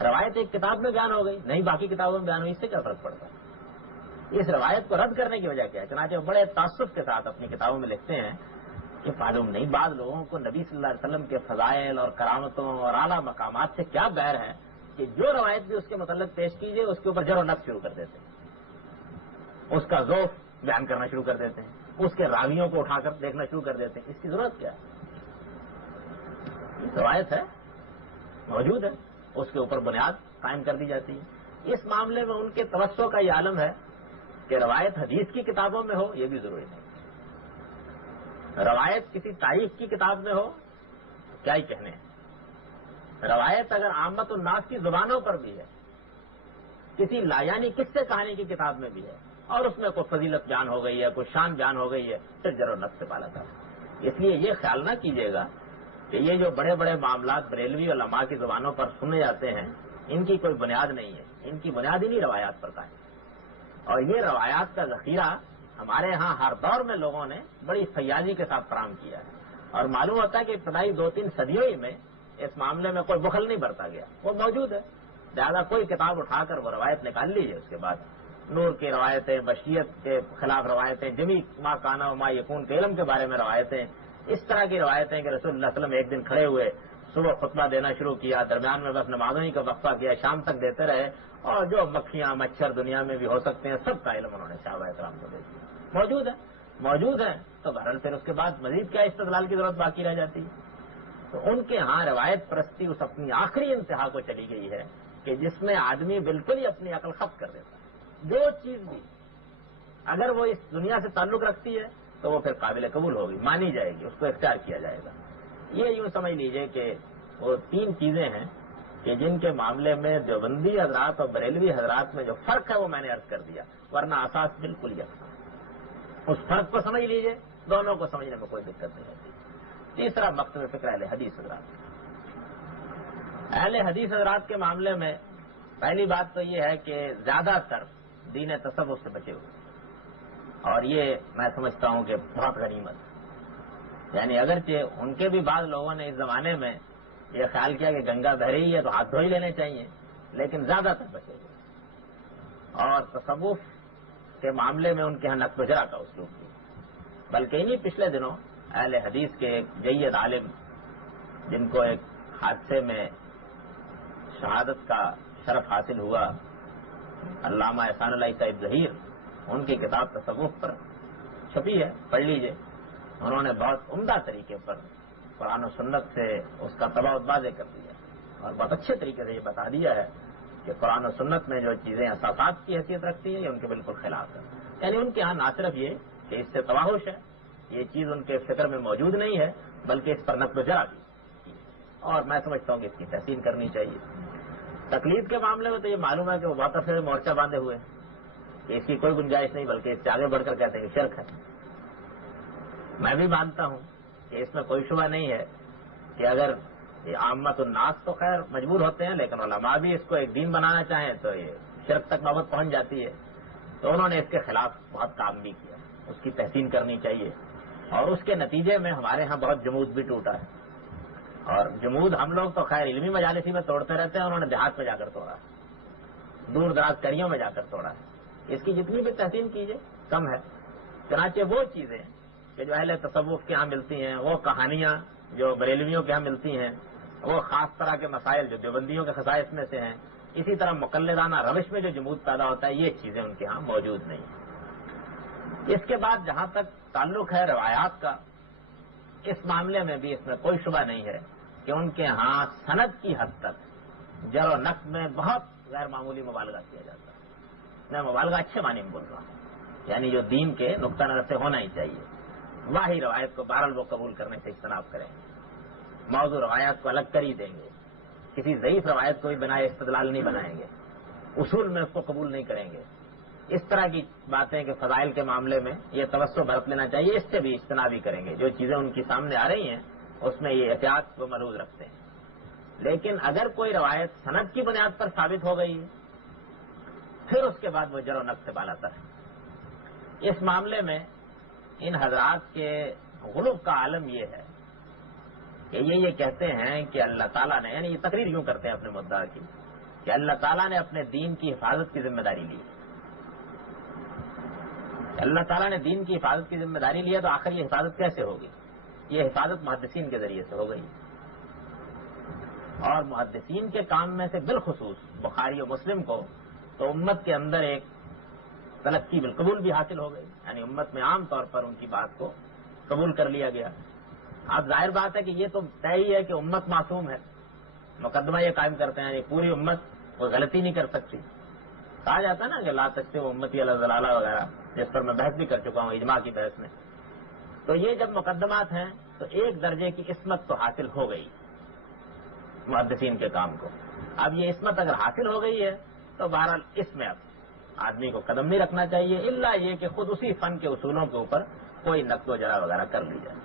روایت ایک کتاب میں بیان ہو گئی، نہیں باقی کتابوں میں بیان ہوئی، اس سے کیا فرق پڑتا ہے؟ اس روایت کو رد کرنے کی وجہ کیا ہے؟ چنانچہ بڑے تعصب کے ساتھ اپنی کتابوں میں لکھتے ہیں کہ معلوم نہیں بعض لوگوں کو نبی صلی اللہ علیہ وسلم کے فضائل اور کرامتوں اور اعلیٰ مقامات سے کیا بیر ہے کہ جو روایت بھی اس کے متعلق پیش کیجیے اس کے اوپر جر و نقص شروع کر دیتے ہیں، اس کا ذوق بیان کرنا شروع کر دیتے ہیں، اس کے راویوں کو اٹھا کر دیکھنا شروع کر دیتے ہیں. اس کی ضرورت کیا ہے؟ روایت ہے، موجود ہے، اس کے اوپر بنیاد قائم کر دی جاتی ہے. اس معاملے میں ان کے توسع کا یہ عالم ہے کہ روایت حدیث کی کتابوں میں ہو یہ بھی ضروری نہیں، روایت کسی تاریخ کی کتاب میں ہو کیا ہی کہنے ہیں. روایت اگر عامت الناس کی زبانوں پر بھی ہے، کسی لایانی قصے کہانی کی کتاب میں بھی ہے اور اس میں کوئی فضیلت بیان ہو گئی ہے، کوئی شان بیان ہو گئی ہے، پھر جر و نقص سے بالا تر. اس لیے یہ خیال نہ کیجیے گا کہ یہ جو بڑے بڑے معاملات بریلوی علماء کی زبانوں پر سنے جاتے ہیں ان کی کوئی بنیاد نہیں ہے. ان کی بنیاد انہی روایات پر قائم ہے. اور یہ روایات کا ذخیرہ ہمارے ہاں ہر دور میں لوگوں نے بڑی فیاضی کے ساتھ فراہم کیا ہے. اور معلوم ہوتا ہے کہ ابتدائی 2-3 صدیوں ہی میں اس معاملے میں کوئی بخل نہیں برتا گیا، وہ موجود ہے. لہٰذا کوئی کتاب اٹھا کر وہ روایت نکال لیجیے. اس کے بعد نور کی روایتیں، بشریت کے خلاف روایتیں، جمی ما کانا و ما یکون کے علم کے بارے میں روایتیں، اس طرح کی روایتیں کہ رسول اللہ صلی اللہ علیہ وسلم ایک دن کھڑے ہوئے، صبح خطبہ دینا شروع کیا، درمیان میں بس نمازوں ہی کا وقفہ کیا، شام تک دیتے رہے، اور جو مکھیاں مچھر دنیا میں بھی ہو سکتے ہیں سب کا علم انہوں نے صحابہ کرام کو دے دیا. موجود ہے تو بہرحال پھر اس کے بعد مزید کیا استدلال کی ضرورت باقی رہ جاتی ہے. تو ان کے ہاں روایت پرستی اس اپنی آخری انتہا کو چلی گئی ہے کہ جس میں آدمی بالکل ہی اپنی عقل ختم کر دیتا ہے. جو چیز بھی اگر وہ اس دنیا سے تعلق رکھتی ہے تو وہ پھر قابل قبول ہوگی، مانی جائے گی، اس کو اختیار کیا جائے گا. یہ یوں سمجھ لیجئے کہ وہ 3 چیزیں ہیں کہ جن کے معاملے میں دیوبندی حضرات اور بریلوی حضرات میں جو فرق ہے وہ میں نے عرض کر دیا، ورنہ اساس بالکل یکساں. اس فرق کو سمجھ لیجئے، دونوں کو سمجھنے میں کوئی دقت نہیں ہوتی. تیسرا مکتب فکر اہل حدیث حضرات. اہل حدیث حضرات کے معاملے میں پہلی بات تو یہ ہے کہ زیادہ تر دین تصوف سے بچے ہوئے، اور یہ میں سمجھتا ہوں کہ بہت غنیمت. یعنی اگرچہ ان کے بھی بعض لوگوں نے اس زمانے میں یہ خیال کیا کہ گنگا بہ رہی ہے تو ہاتھ دھو ہی لینے چاہیے، لیکن زیادہ تر بچے ہوئے. اور تصوف کے معاملے میں ان کے یہاں نقد و جرا کا اسلوب بھی، بلکہ انہی پچھلے دنوں اہل حدیث کے ایک جید عالم جن کو ایک حادثے میں شہادت کا شرف حاصل ہوا، علامہ احسان اللہ صاحب ظہیر، ان کی کتاب تصوف پر چھپی ہے، پڑھ لیجئے. انہوں نے بہت عمدہ طریقے پر قرآن و سنت سے اس کا تباعد واضح کر دیا اور بہت اچھے طریقے سے یہ بتا دیا ہے کہ قرآن و سنت میں جو چیزیں اساسات کی حیثیت رکھتی ہیں یہ ان کے بالکل خلاف ہے. یعنی ان کے ہاں نہ صرف یہ کہ اس سے تواہش ہے، یہ چیز ان کے فکر میں موجود نہیں ہے، بلکہ اس پر نقد و جرا بھی، اور میں سمجھتا ہوں کہ اس کی تحسین کرنی چاہیے. تقلید کے معاملے میں تو یہ معلوم ہے کہ وہ بہت عرصے سے مورچہ باندھے ہوئے ہیں کہ اس کی کوئی گنجائش نہیں، بلکہ اس سے آگے بڑھ کر کہتے ہیں کہ شرک ہے. میں بھی مانتا ہوں کہ اس میں کوئی شبہ نہیں ہے کہ اگر عامت الناس تو خیر مجبور ہوتے ہیں، لیکن علماء بھی اس کو ایک دین بنانا چاہیں تو یہ شرک تک نوبت پہنچ جاتی ہے. تو انہوں نے اس کے خلاف بہت کام بھی کیا، اس کی تحسین کرنی چاہیے. اور اس کے نتیجے میں ہمارے ہاں بہت جمود بھی ٹوٹا ہے. اور جمود ہم لوگ تو خیر علمی مجالسی میں توڑتے رہتے ہیں، انہوں نے دیہات میں جا کر توڑا ہے، دور دراز کریوں میں جا کر توڑا ہے. اس کی جتنی بھی تحسین کیجیے کم ہے. چنانچہ وہ چیزیں کہ جو اہل تصوف کے ہاں ملتی ہیں، وہ کہانیاں جو بریلویوں کے ہاں ملتی ہیں، وہ خاص طرح کے مسائل جو دیوبندیوں کے خصائص میں سے ہیں، اسی طرح مقلدانہ روش میں جو جمود پیدا ہوتا ہے، یہ چیزیں ان کے ہاں موجود نہیں ہیں. اس کے بعد جہاں تک تعلق ہے روایات کا، اس معاملے میں بھی اس میں کوئی شبہ نہیں ہے کہ ان کے ہاں سند کی حد تک جر و نقص میں بہت غیر معمولی مبالغہ کیا جاتا ہے. میں مبالغہ اچھے معنی میں بول رہا ہوں، یعنی جو دین کے نقطہ نظر سے ہونا ہی چاہیے. واہی روایت کو بہرحال وہ قبول کرنے سے اجتناب کریں گے، موضوع روایات کو الگ کر ہی دیں گے، کسی ضعیف روایت کو بھی بنائے استدلال نہیں بنائیں گے، اصول میں اس کو قبول نہیں کریں گے. اس طرح کی باتیں کہ فضائل کے معاملے میں یہ توسع برت لینا چاہیے، اس سے بھی اجتناب ہی کریں گے. جو چیزیں ان کی سامنے آ رہی ہیں اس میں یہ احتیاط کو ملحوظ رکھتے ہیں. لیکن اگر کوئی روایت سند کی بنیاد پر ثابت ہو گئی ہے پھر اس کے بعد وہ جر و نقص سے بالا تر ہے. اس معاملے میں ان حضرات کے غلو کا عالم یہ ہے کہ یہ کہتے ہیں کہ اللہ تعالیٰ نے، یعنی یہ تقریر یوں کرتے ہیں اپنے مدعا کی کہ اللہ تعالیٰ نے اپنے دین کی حفاظت کی ذمہ داری لی. اللہ تعالیٰ نے دین کی حفاظت کی ذمہ داری لی ہے تو آخر یہ حفاظت کیسے ہوگی؟ یہ حفاظت محدثین کے ذریعے سے ہو گئی. اور محدثین کے کام میں سے بالخصوص بخاری و مسلم کو تو امت کے اندر ایک تلقی بالقبول بھی حاصل ہو گئی، یعنی امت میں عام طور پر ان کی بات کو قبول کر لیا گیا۔ اب ظاہر بات ہے کہ یہ تو طے ہی ہے کہ امت معصوم ہے، مقدمہ یہ قائم کرتے ہیں، یعنی پوری امت کوئی غلطی نہیں کر سکتی۔ کہا جاتا ہے نا کہ لا تستوی امتی علی الضلالہ وغیرہ، جس پر میں بحث بھی کر چکا ہوں اجماع کی بحث میں۔ تو یہ جب مقدمات ہیں تو ایک درجے کی عصمت تو حاصل ہو گئی محدثین کے کام کو۔ اب یہ عصمت اگر حاصل ہو گئی ہے تو بہرحال اس میں اب آدمی کو قدم نہیں رکھنا چاہیے، الا یہ کہ خود اسی فن کے اصولوں کے اوپر کوئی نقد و جرا وغیرہ کر لی جائے۔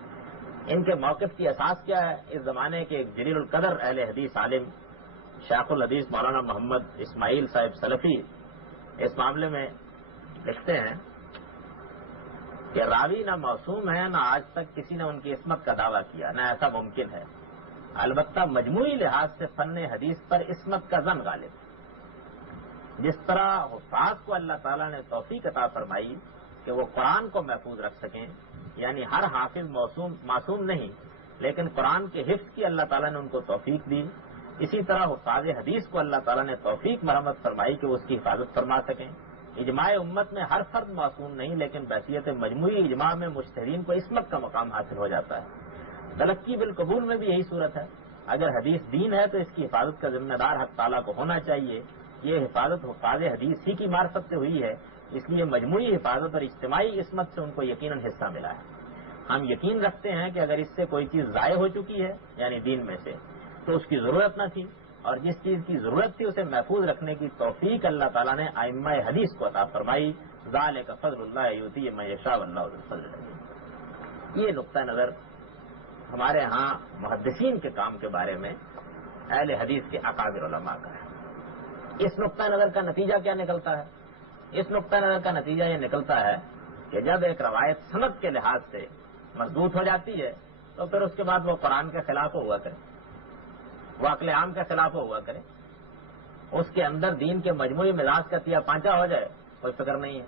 ان کے موقف کی اساس کیا ہے؟ اس زمانے کے ایک جلیل القدر اہل حدیث عالم شیخ الحدیث مولانا محمد اسماعیل صاحب سلفی اس معاملے میں لکھتے ہیں کہ راوی نہ معصوم ہے، نہ آج تک کسی نے ان کی عصمت کا دعویٰ کیا، نہ ایسا ممکن ہے۔ البتہ مجموعی لحاظ سے فن حدیث پر عصمت کا ظن غالب ہے۔ جس طرح حفاظ کو اللہ تعالیٰ نے توفیق عطا فرمائی کہ وہ قرآن کو محفوظ رکھ سکیں، یعنی ہر حافظ معصوم نہیں، لیکن قرآن کے حفظ کی اللہ تعالیٰ نے ان کو توفیق دی، اسی طرح حفاظ حدیث کو اللہ تعالیٰ نے توفیق مرحمت فرمائی کہ وہ اس کی حفاظت فرما سکیں۔ اجماع امت میں ہر فرد معصوم نہیں، لیکن بحیثیت مجموعی اجماع میں مجتہدین کو عصمت کا مقام حاصل ہو جاتا ہے۔ تلقی بالقبول میں بھی یہی صورت ہے۔ اگر حدیث دین ہے تو اس کی حفاظت کا ذمہ دار حق تعالیٰ کو ہونا چاہیے۔ یہ حفاظت حفاظ حدیث ہی کی معرفت سے ہوئی ہے، اس لیے مجموعی حفاظت اور اجتماعی عصمت سے ان کو یقیناً حصہ ملا ہے۔ ہم یقین رکھتے ہیں کہ اگر اس سے کوئی چیز ضائع ہو چکی ہے یعنی دین میں سے تو اس کی ضرورت نہ تھی، اور جس چیز کی ضرورت تھی اسے محفوظ رکھنے کی توفیق اللہ تعالیٰ نے ائمہ حدیث کو عطا فرمائی۔ ذالک فضل اللہ یؤتیہ من یشاء واللہ ذو الفضل العظیم۔ یہ نقطہ نظر ہمارے ہاں محدثین کے کام کے بارے میں اہل حدیث کے اکابر علماء کا ہے۔ اس نقطہ نظر کا نتیجہ کیا نکلتا ہے؟ اس نقطہ نظر کا نتیجہ یہ نکلتا ہے کہ جب ایک روایت سند کے لحاظ سے مضبوط ہو جاتی ہے تو پھر اس کے بعد وہ قرآن کے خلاف ہوا کرے، وہ عقل عام کے خلاف ہوا کرے، اس کے اندر دین کے مجموعی مزاج کا تیا پانچا ہو جائے، کوئی فکر نہیں ہے۔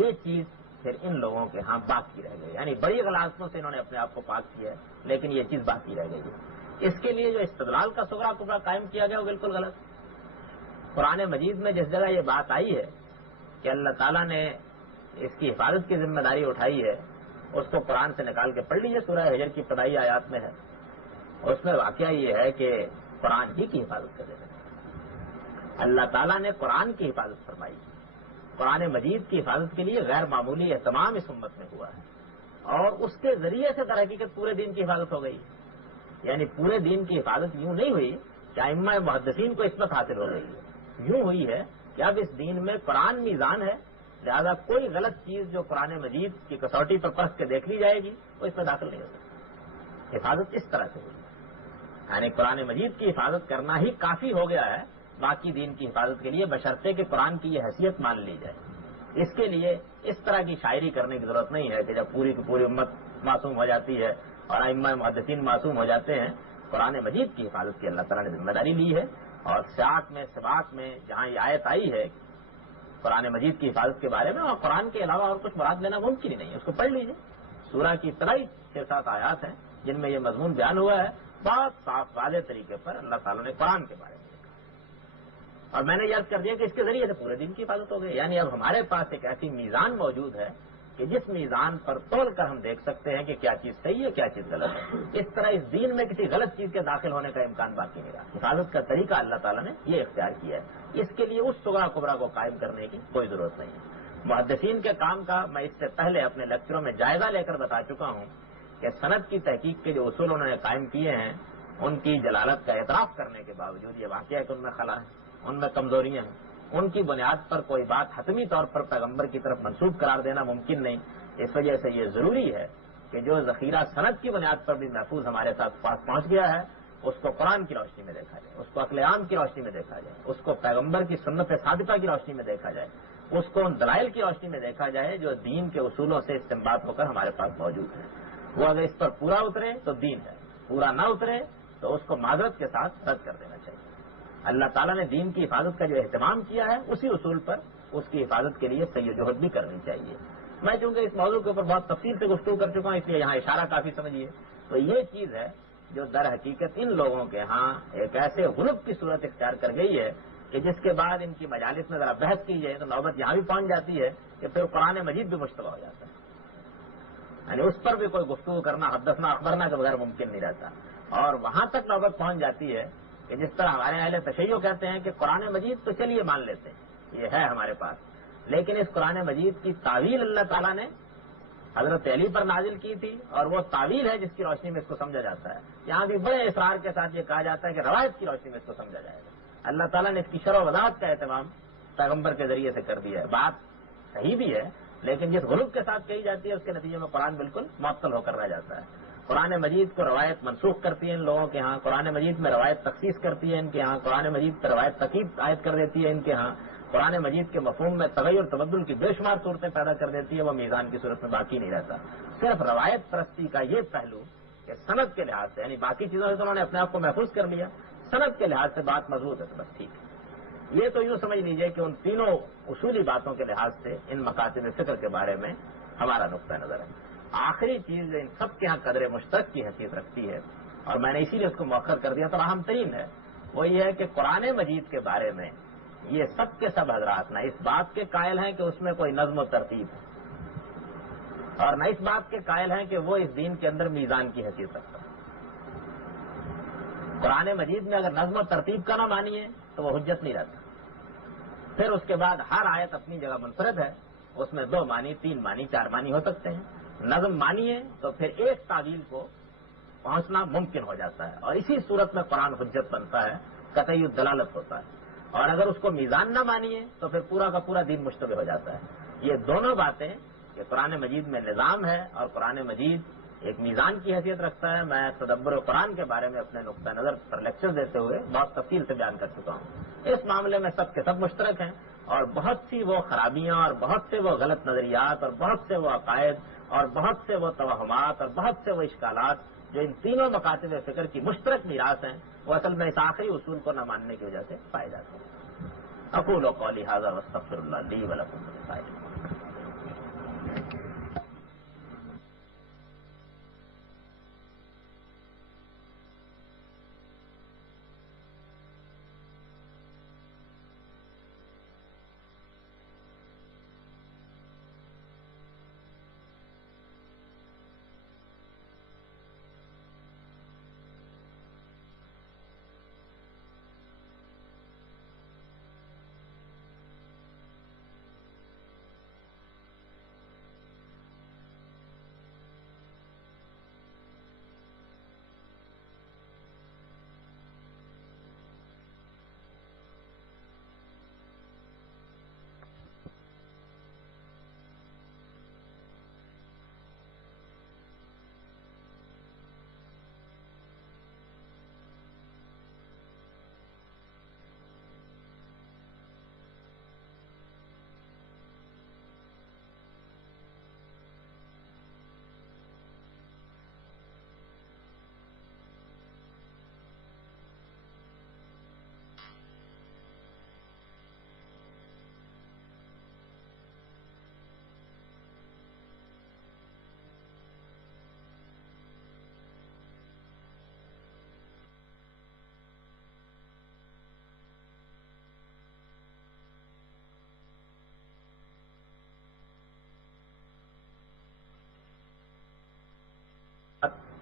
یہ چیز پھر ان لوگوں کے ہاں باقی رہ گئی، یعنی بڑی غلاظتوں سے انہوں نے اپنے آپ کو پاک کیا ہے، لیکن یہ چیز باقی رہ گئی ہے۔ اس کے لیے جو استدلال کا صغرا کبرا قائم کیا گیا وہ بالکل غلط۔ قرآن مجید میں جس جگہ یہ بات آئی ہے کہ اللہ تعالیٰ نے اس کی حفاظت کی ذمہ داری اٹھائی ہے، اس کو قرآن سے نکال کے پڑھ لیجیے، سورہ حجر کی ابتدائی آیات میں ہے۔ اس میں واقعہ یہ ہے کہ قرآن ہی کی حفاظت کر دیتے ہیں۔ اللہ تعالیٰ نے قرآن کی حفاظت فرمائی، قرآن مجید کی حفاظت کے لیے غیر معمولی اہتمام اس امت میں ہوا ہے، اور اس کے ذریعے سے در حقیقت پورے دین کی حفاظت ہو گئی۔ یعنی پورے دین کی حفاظت یوں نہیں ہوئی کہ ائمہ محدثین کو عصمت حاصل ہو گئی ہے، یوں ہوئی ہے کہ اب اس دین میں قرآن میزان ہے، لہذا کوئی غلط چیز جو قرآن مجید کی کسوٹی پر پرکھ کے دیکھ لی جائے گی وہ اس میں داخل نہیں ہو سکتی۔ حفاظت اس طرح سے ہوئی، یعنی قرآن مجید کی حفاظت کرنا ہی کافی ہو گیا ہے باقی دین کی حفاظت کے لیے، بشرطے کہ قرآن کی یہ حیثیت مان لی جائے۔ اس کے لیے اس طرح کی شاعری کرنے کی ضرورت نہیں ہے کہ جب پوری کی پوری امت معصوم ہو جاتی ہے اور ائمہ محدثین معصوم ہو جاتے ہیں۔ قرآن مجید کی حفاظت کی اللہ تعالیٰ نے ذمہ داری لی ہے، اور سباق میں جہاں یہ آیت آئی ہے قرآن مجید کی حفاظت کے بارے میں، اور قرآن کے علاوہ اور کچھ مراد لینا ممکن ہی نہیں ہے، اس کو پڑھ لیجیے۔ سورہ کی ابتدائی 6-7 آیات ہیں جن میں یہ مضمون بیان ہوا ہے، بہت صاف واضح طریقے پر اللہ تعالیٰ نے قرآن کے بارے میں لکھا، اور میں نے یہ عرض کر دیا کہ اس کے ذریعے سے پورے دین کی حفاظت ہو گئی۔ یعنی اب ہمارے پاس ایک ایسی میزان موجود ہے کہ جس میزان پر تول کر ہم دیکھ سکتے ہیں کہ کیا چیز صحیح ہے کیا چیز غلط ہے۔ اس طرح اس دین میں کسی غلط چیز کے داخل ہونے کا امکان باقی نہیں رہا۔ حفاظت کا طریقہ اللہ تعالیٰ نے یہ اختیار کیا ہے، اس کے لیے اس صغرا کبرا کو قائم کرنے کی کوئی ضرورت نہیں ہے۔ محدثین کے کام کا میں اس سے پہلے اپنے لیکچروں میں جائزہ لے کر بتا چکا ہوں کہ سند کی تحقیق کے جو اصول انہوں نے قائم کیے ہیں ان کی جلالت کا اعتراف کرنے کے باوجود یہ واقعہ ہے کہ ان میں خلا ہے، ان میں کمزوریاں ہیں، ان کی بنیاد پر کوئی بات حتمی طور پر پیغمبر کی طرف منسوب قرار دینا ممکن نہیں۔ اس وجہ سے یہ ضروری ہے کہ جو ذخیرہ سند کی بنیاد پر بھی محفوظ ہمارے ساتھ پاس پہنچ گیا ہے اس کو قرآن کی روشنی میں دیکھا جائے، اس کو عقل عام کی روشنی میں دیکھا جائے، اس کو پیغمبر کی سنت ثابتہ کی روشنی میں دیکھا جائے، اس کو ان دلائل کی روشنی میں دیکھا جائے جو دین کے اصولوں سے استنباط ہو کر ہمارے پاس موجود ہے۔ وہ اگر اس پر پورا اترے تو دین ہے، پورا نہ اترے تو اس کو معذرت کے ساتھ رد کر دینا چاہیے۔ اللہ تعالیٰ نے دین کی حفاظت کا جو اہتمام کیا ہے اسی اصول پر اس کی حفاظت کے لیے سعی و جہد بھی کرنی چاہیے۔ میں چونکہ اس موضوع کے اوپر بہت تفصیل سے گفتگو کر چکا ہوں اس لیے یہاں اشارہ کافی سمجھیے۔ تو یہ چیز ہے جو در حقیقت ان لوگوں کے ہاں ایک ایسے غلب کی صورت اختیار کر گئی ہے کہ جس کے بعد ان کی مجالس میں ذرا بحث کی جائے تو نوبت یہاں بھی پہنچ جاتی ہے کہ پھر قرآن مجید بھی مشتبہ ہو جاتا ہے، یعنی اس پر بھی کوئی گفتگو کرنا حدثنا اخبرنا کے بغیر ممکن نہیں رہتا، اور وہاں تک نوبت پہنچ جاتی ہے کہ جس طرح ہمارے اہل تشیع کہتے ہیں کہ قرآن مجید تو چلیے مان لیتے ہیں یہ ہے ہمارے پاس، لیکن اس قرآن مجید کی تعویل اللہ تعالیٰ نے حضرت علی پر نازل کی تھی، اور وہ تعویل ہے جس کی روشنی میں اس کو سمجھا جاتا ہے۔ یہاں بھی بڑے اصرار کے ساتھ یہ کہا جاتا ہے کہ روایت کی روشنی میں اس کو سمجھا جائے گا۔ اللہ تعالیٰ نے اس کی شرح و وضاحت کا اہتمام پیغمبر کے ذریعے سے کر دیا ہے۔ بات صحیح بھی ہے، لیکن جس غلوب کے ساتھ کہی جاتی ہے اس کے نتیجے میں قرآن بالکل معطل ہو کر رہ جاتا ہے۔ قرآن مجید کو روایت منسوخ کرتی ہے ان لوگوں کے ہاں، قرآن مجید میں روایت تخصیص کرتی ہے ان کے ہاں، قرآن مجید پر روایت تقیید عائد کر دیتی ہے ان کے ہاں، قرآن مجید کے مفہوم میں تغیر تبدل کی بے شمار صورتیں پیدا کر دیتی ہے، وہ میزان کی صورت میں باقی نہیں رہتا۔ صرف روایت پرستی کا یہ پہلو کہ سند کے لحاظ سے، یعنی باقی چیزوں سے تو انہوں نے اپنے آپ کو محفوظ کر لیا، سند کے لحاظ سے بات مضبوط ہے تو بس ٹھیک ہے۔ یہ تو یوں سمجھ لیجئے کہ ان تینوں اصولی باتوں کے لحاظ سے ان مکاتب فکر کے بارے میں ہمارا نقطہ نظر ہے۔ آخری چیز جو ان سب کے ہاں قدر مشترک کی حیثیت رکھتی ہے، اور میں نے اسی لیے اس کو مؤخر کر دیا تو اہم ترین ہے، وہ یہ ہے کہ قرآن مجید کے بارے میں یہ سب کے سب حضرات نہ اس بات کے قائل ہیں کہ اس میں کوئی نظم و ترتیب ہے، اور نہ اس بات کے قائل ہیں کہ وہ اس دین کے اندر میزان کی حیثیت رکھتا ہے۔ قرآن مجید میں اگر نظم و ترتیب کا نہ مانیے تو وہ حجت نہیں رہتا۔ پھر اس کے بعد ہر آیت اپنی جگہ منفرد ہے، اس میں 2 معنی 3 معنی 4 معنی ہو سکتے ہیں۔ نظم مانیے تو پھر ایک تعویل کو پہنچنا ممکن ہو جاتا ہے، اور اسی صورت میں قرآن حجت بنتا ہے، قطعی الدلالت ہوتا ہے۔ اور اگر اس کو میزان نہ مانیے تو پھر پورا کا پورا دین مشتبہ ہو جاتا ہے۔ یہ دونوں باتیں کہ قرآن مجید میں نظام ہے اور قرآن مجید ایک میزان کی حیثیت رکھتا ہے، میں تدبر قرآن کے بارے میں اپنے نقطہ نظر پر لیکچر دیتے ہوئے بہت تفصیل سے بیان کر چکا ہوں۔ اس معاملے میں سب کے سب مشترک ہیں، اور بہت سی وہ خرابیاں اور بہت سے وہ غلط نظریات اور بہت سے وہ عقائد اور بہت سے وہ توہمات اور بہت سے وہ اشکالات جو ان تینوں مکاتب فکر کی مشترک میراث ہیں، وہ اصل میں اس آخری اصول کو نہ ماننے کی وجہ سے پائے جاتے ہیں۔ اقول قولی ھذا واستغفر اللہ لی ولکم ولسائر۔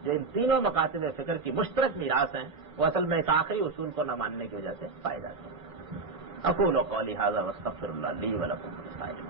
جو ان تینوں مکاتب فکر کی مشترک میراث ہیں، وہ اصل میں اس آخری اصول کو نہ ماننے کی وجہ سے پائے جاتے ہیں۔ اقول قولی ھذا واستغفر اللہ لی ولکم ولسائر۔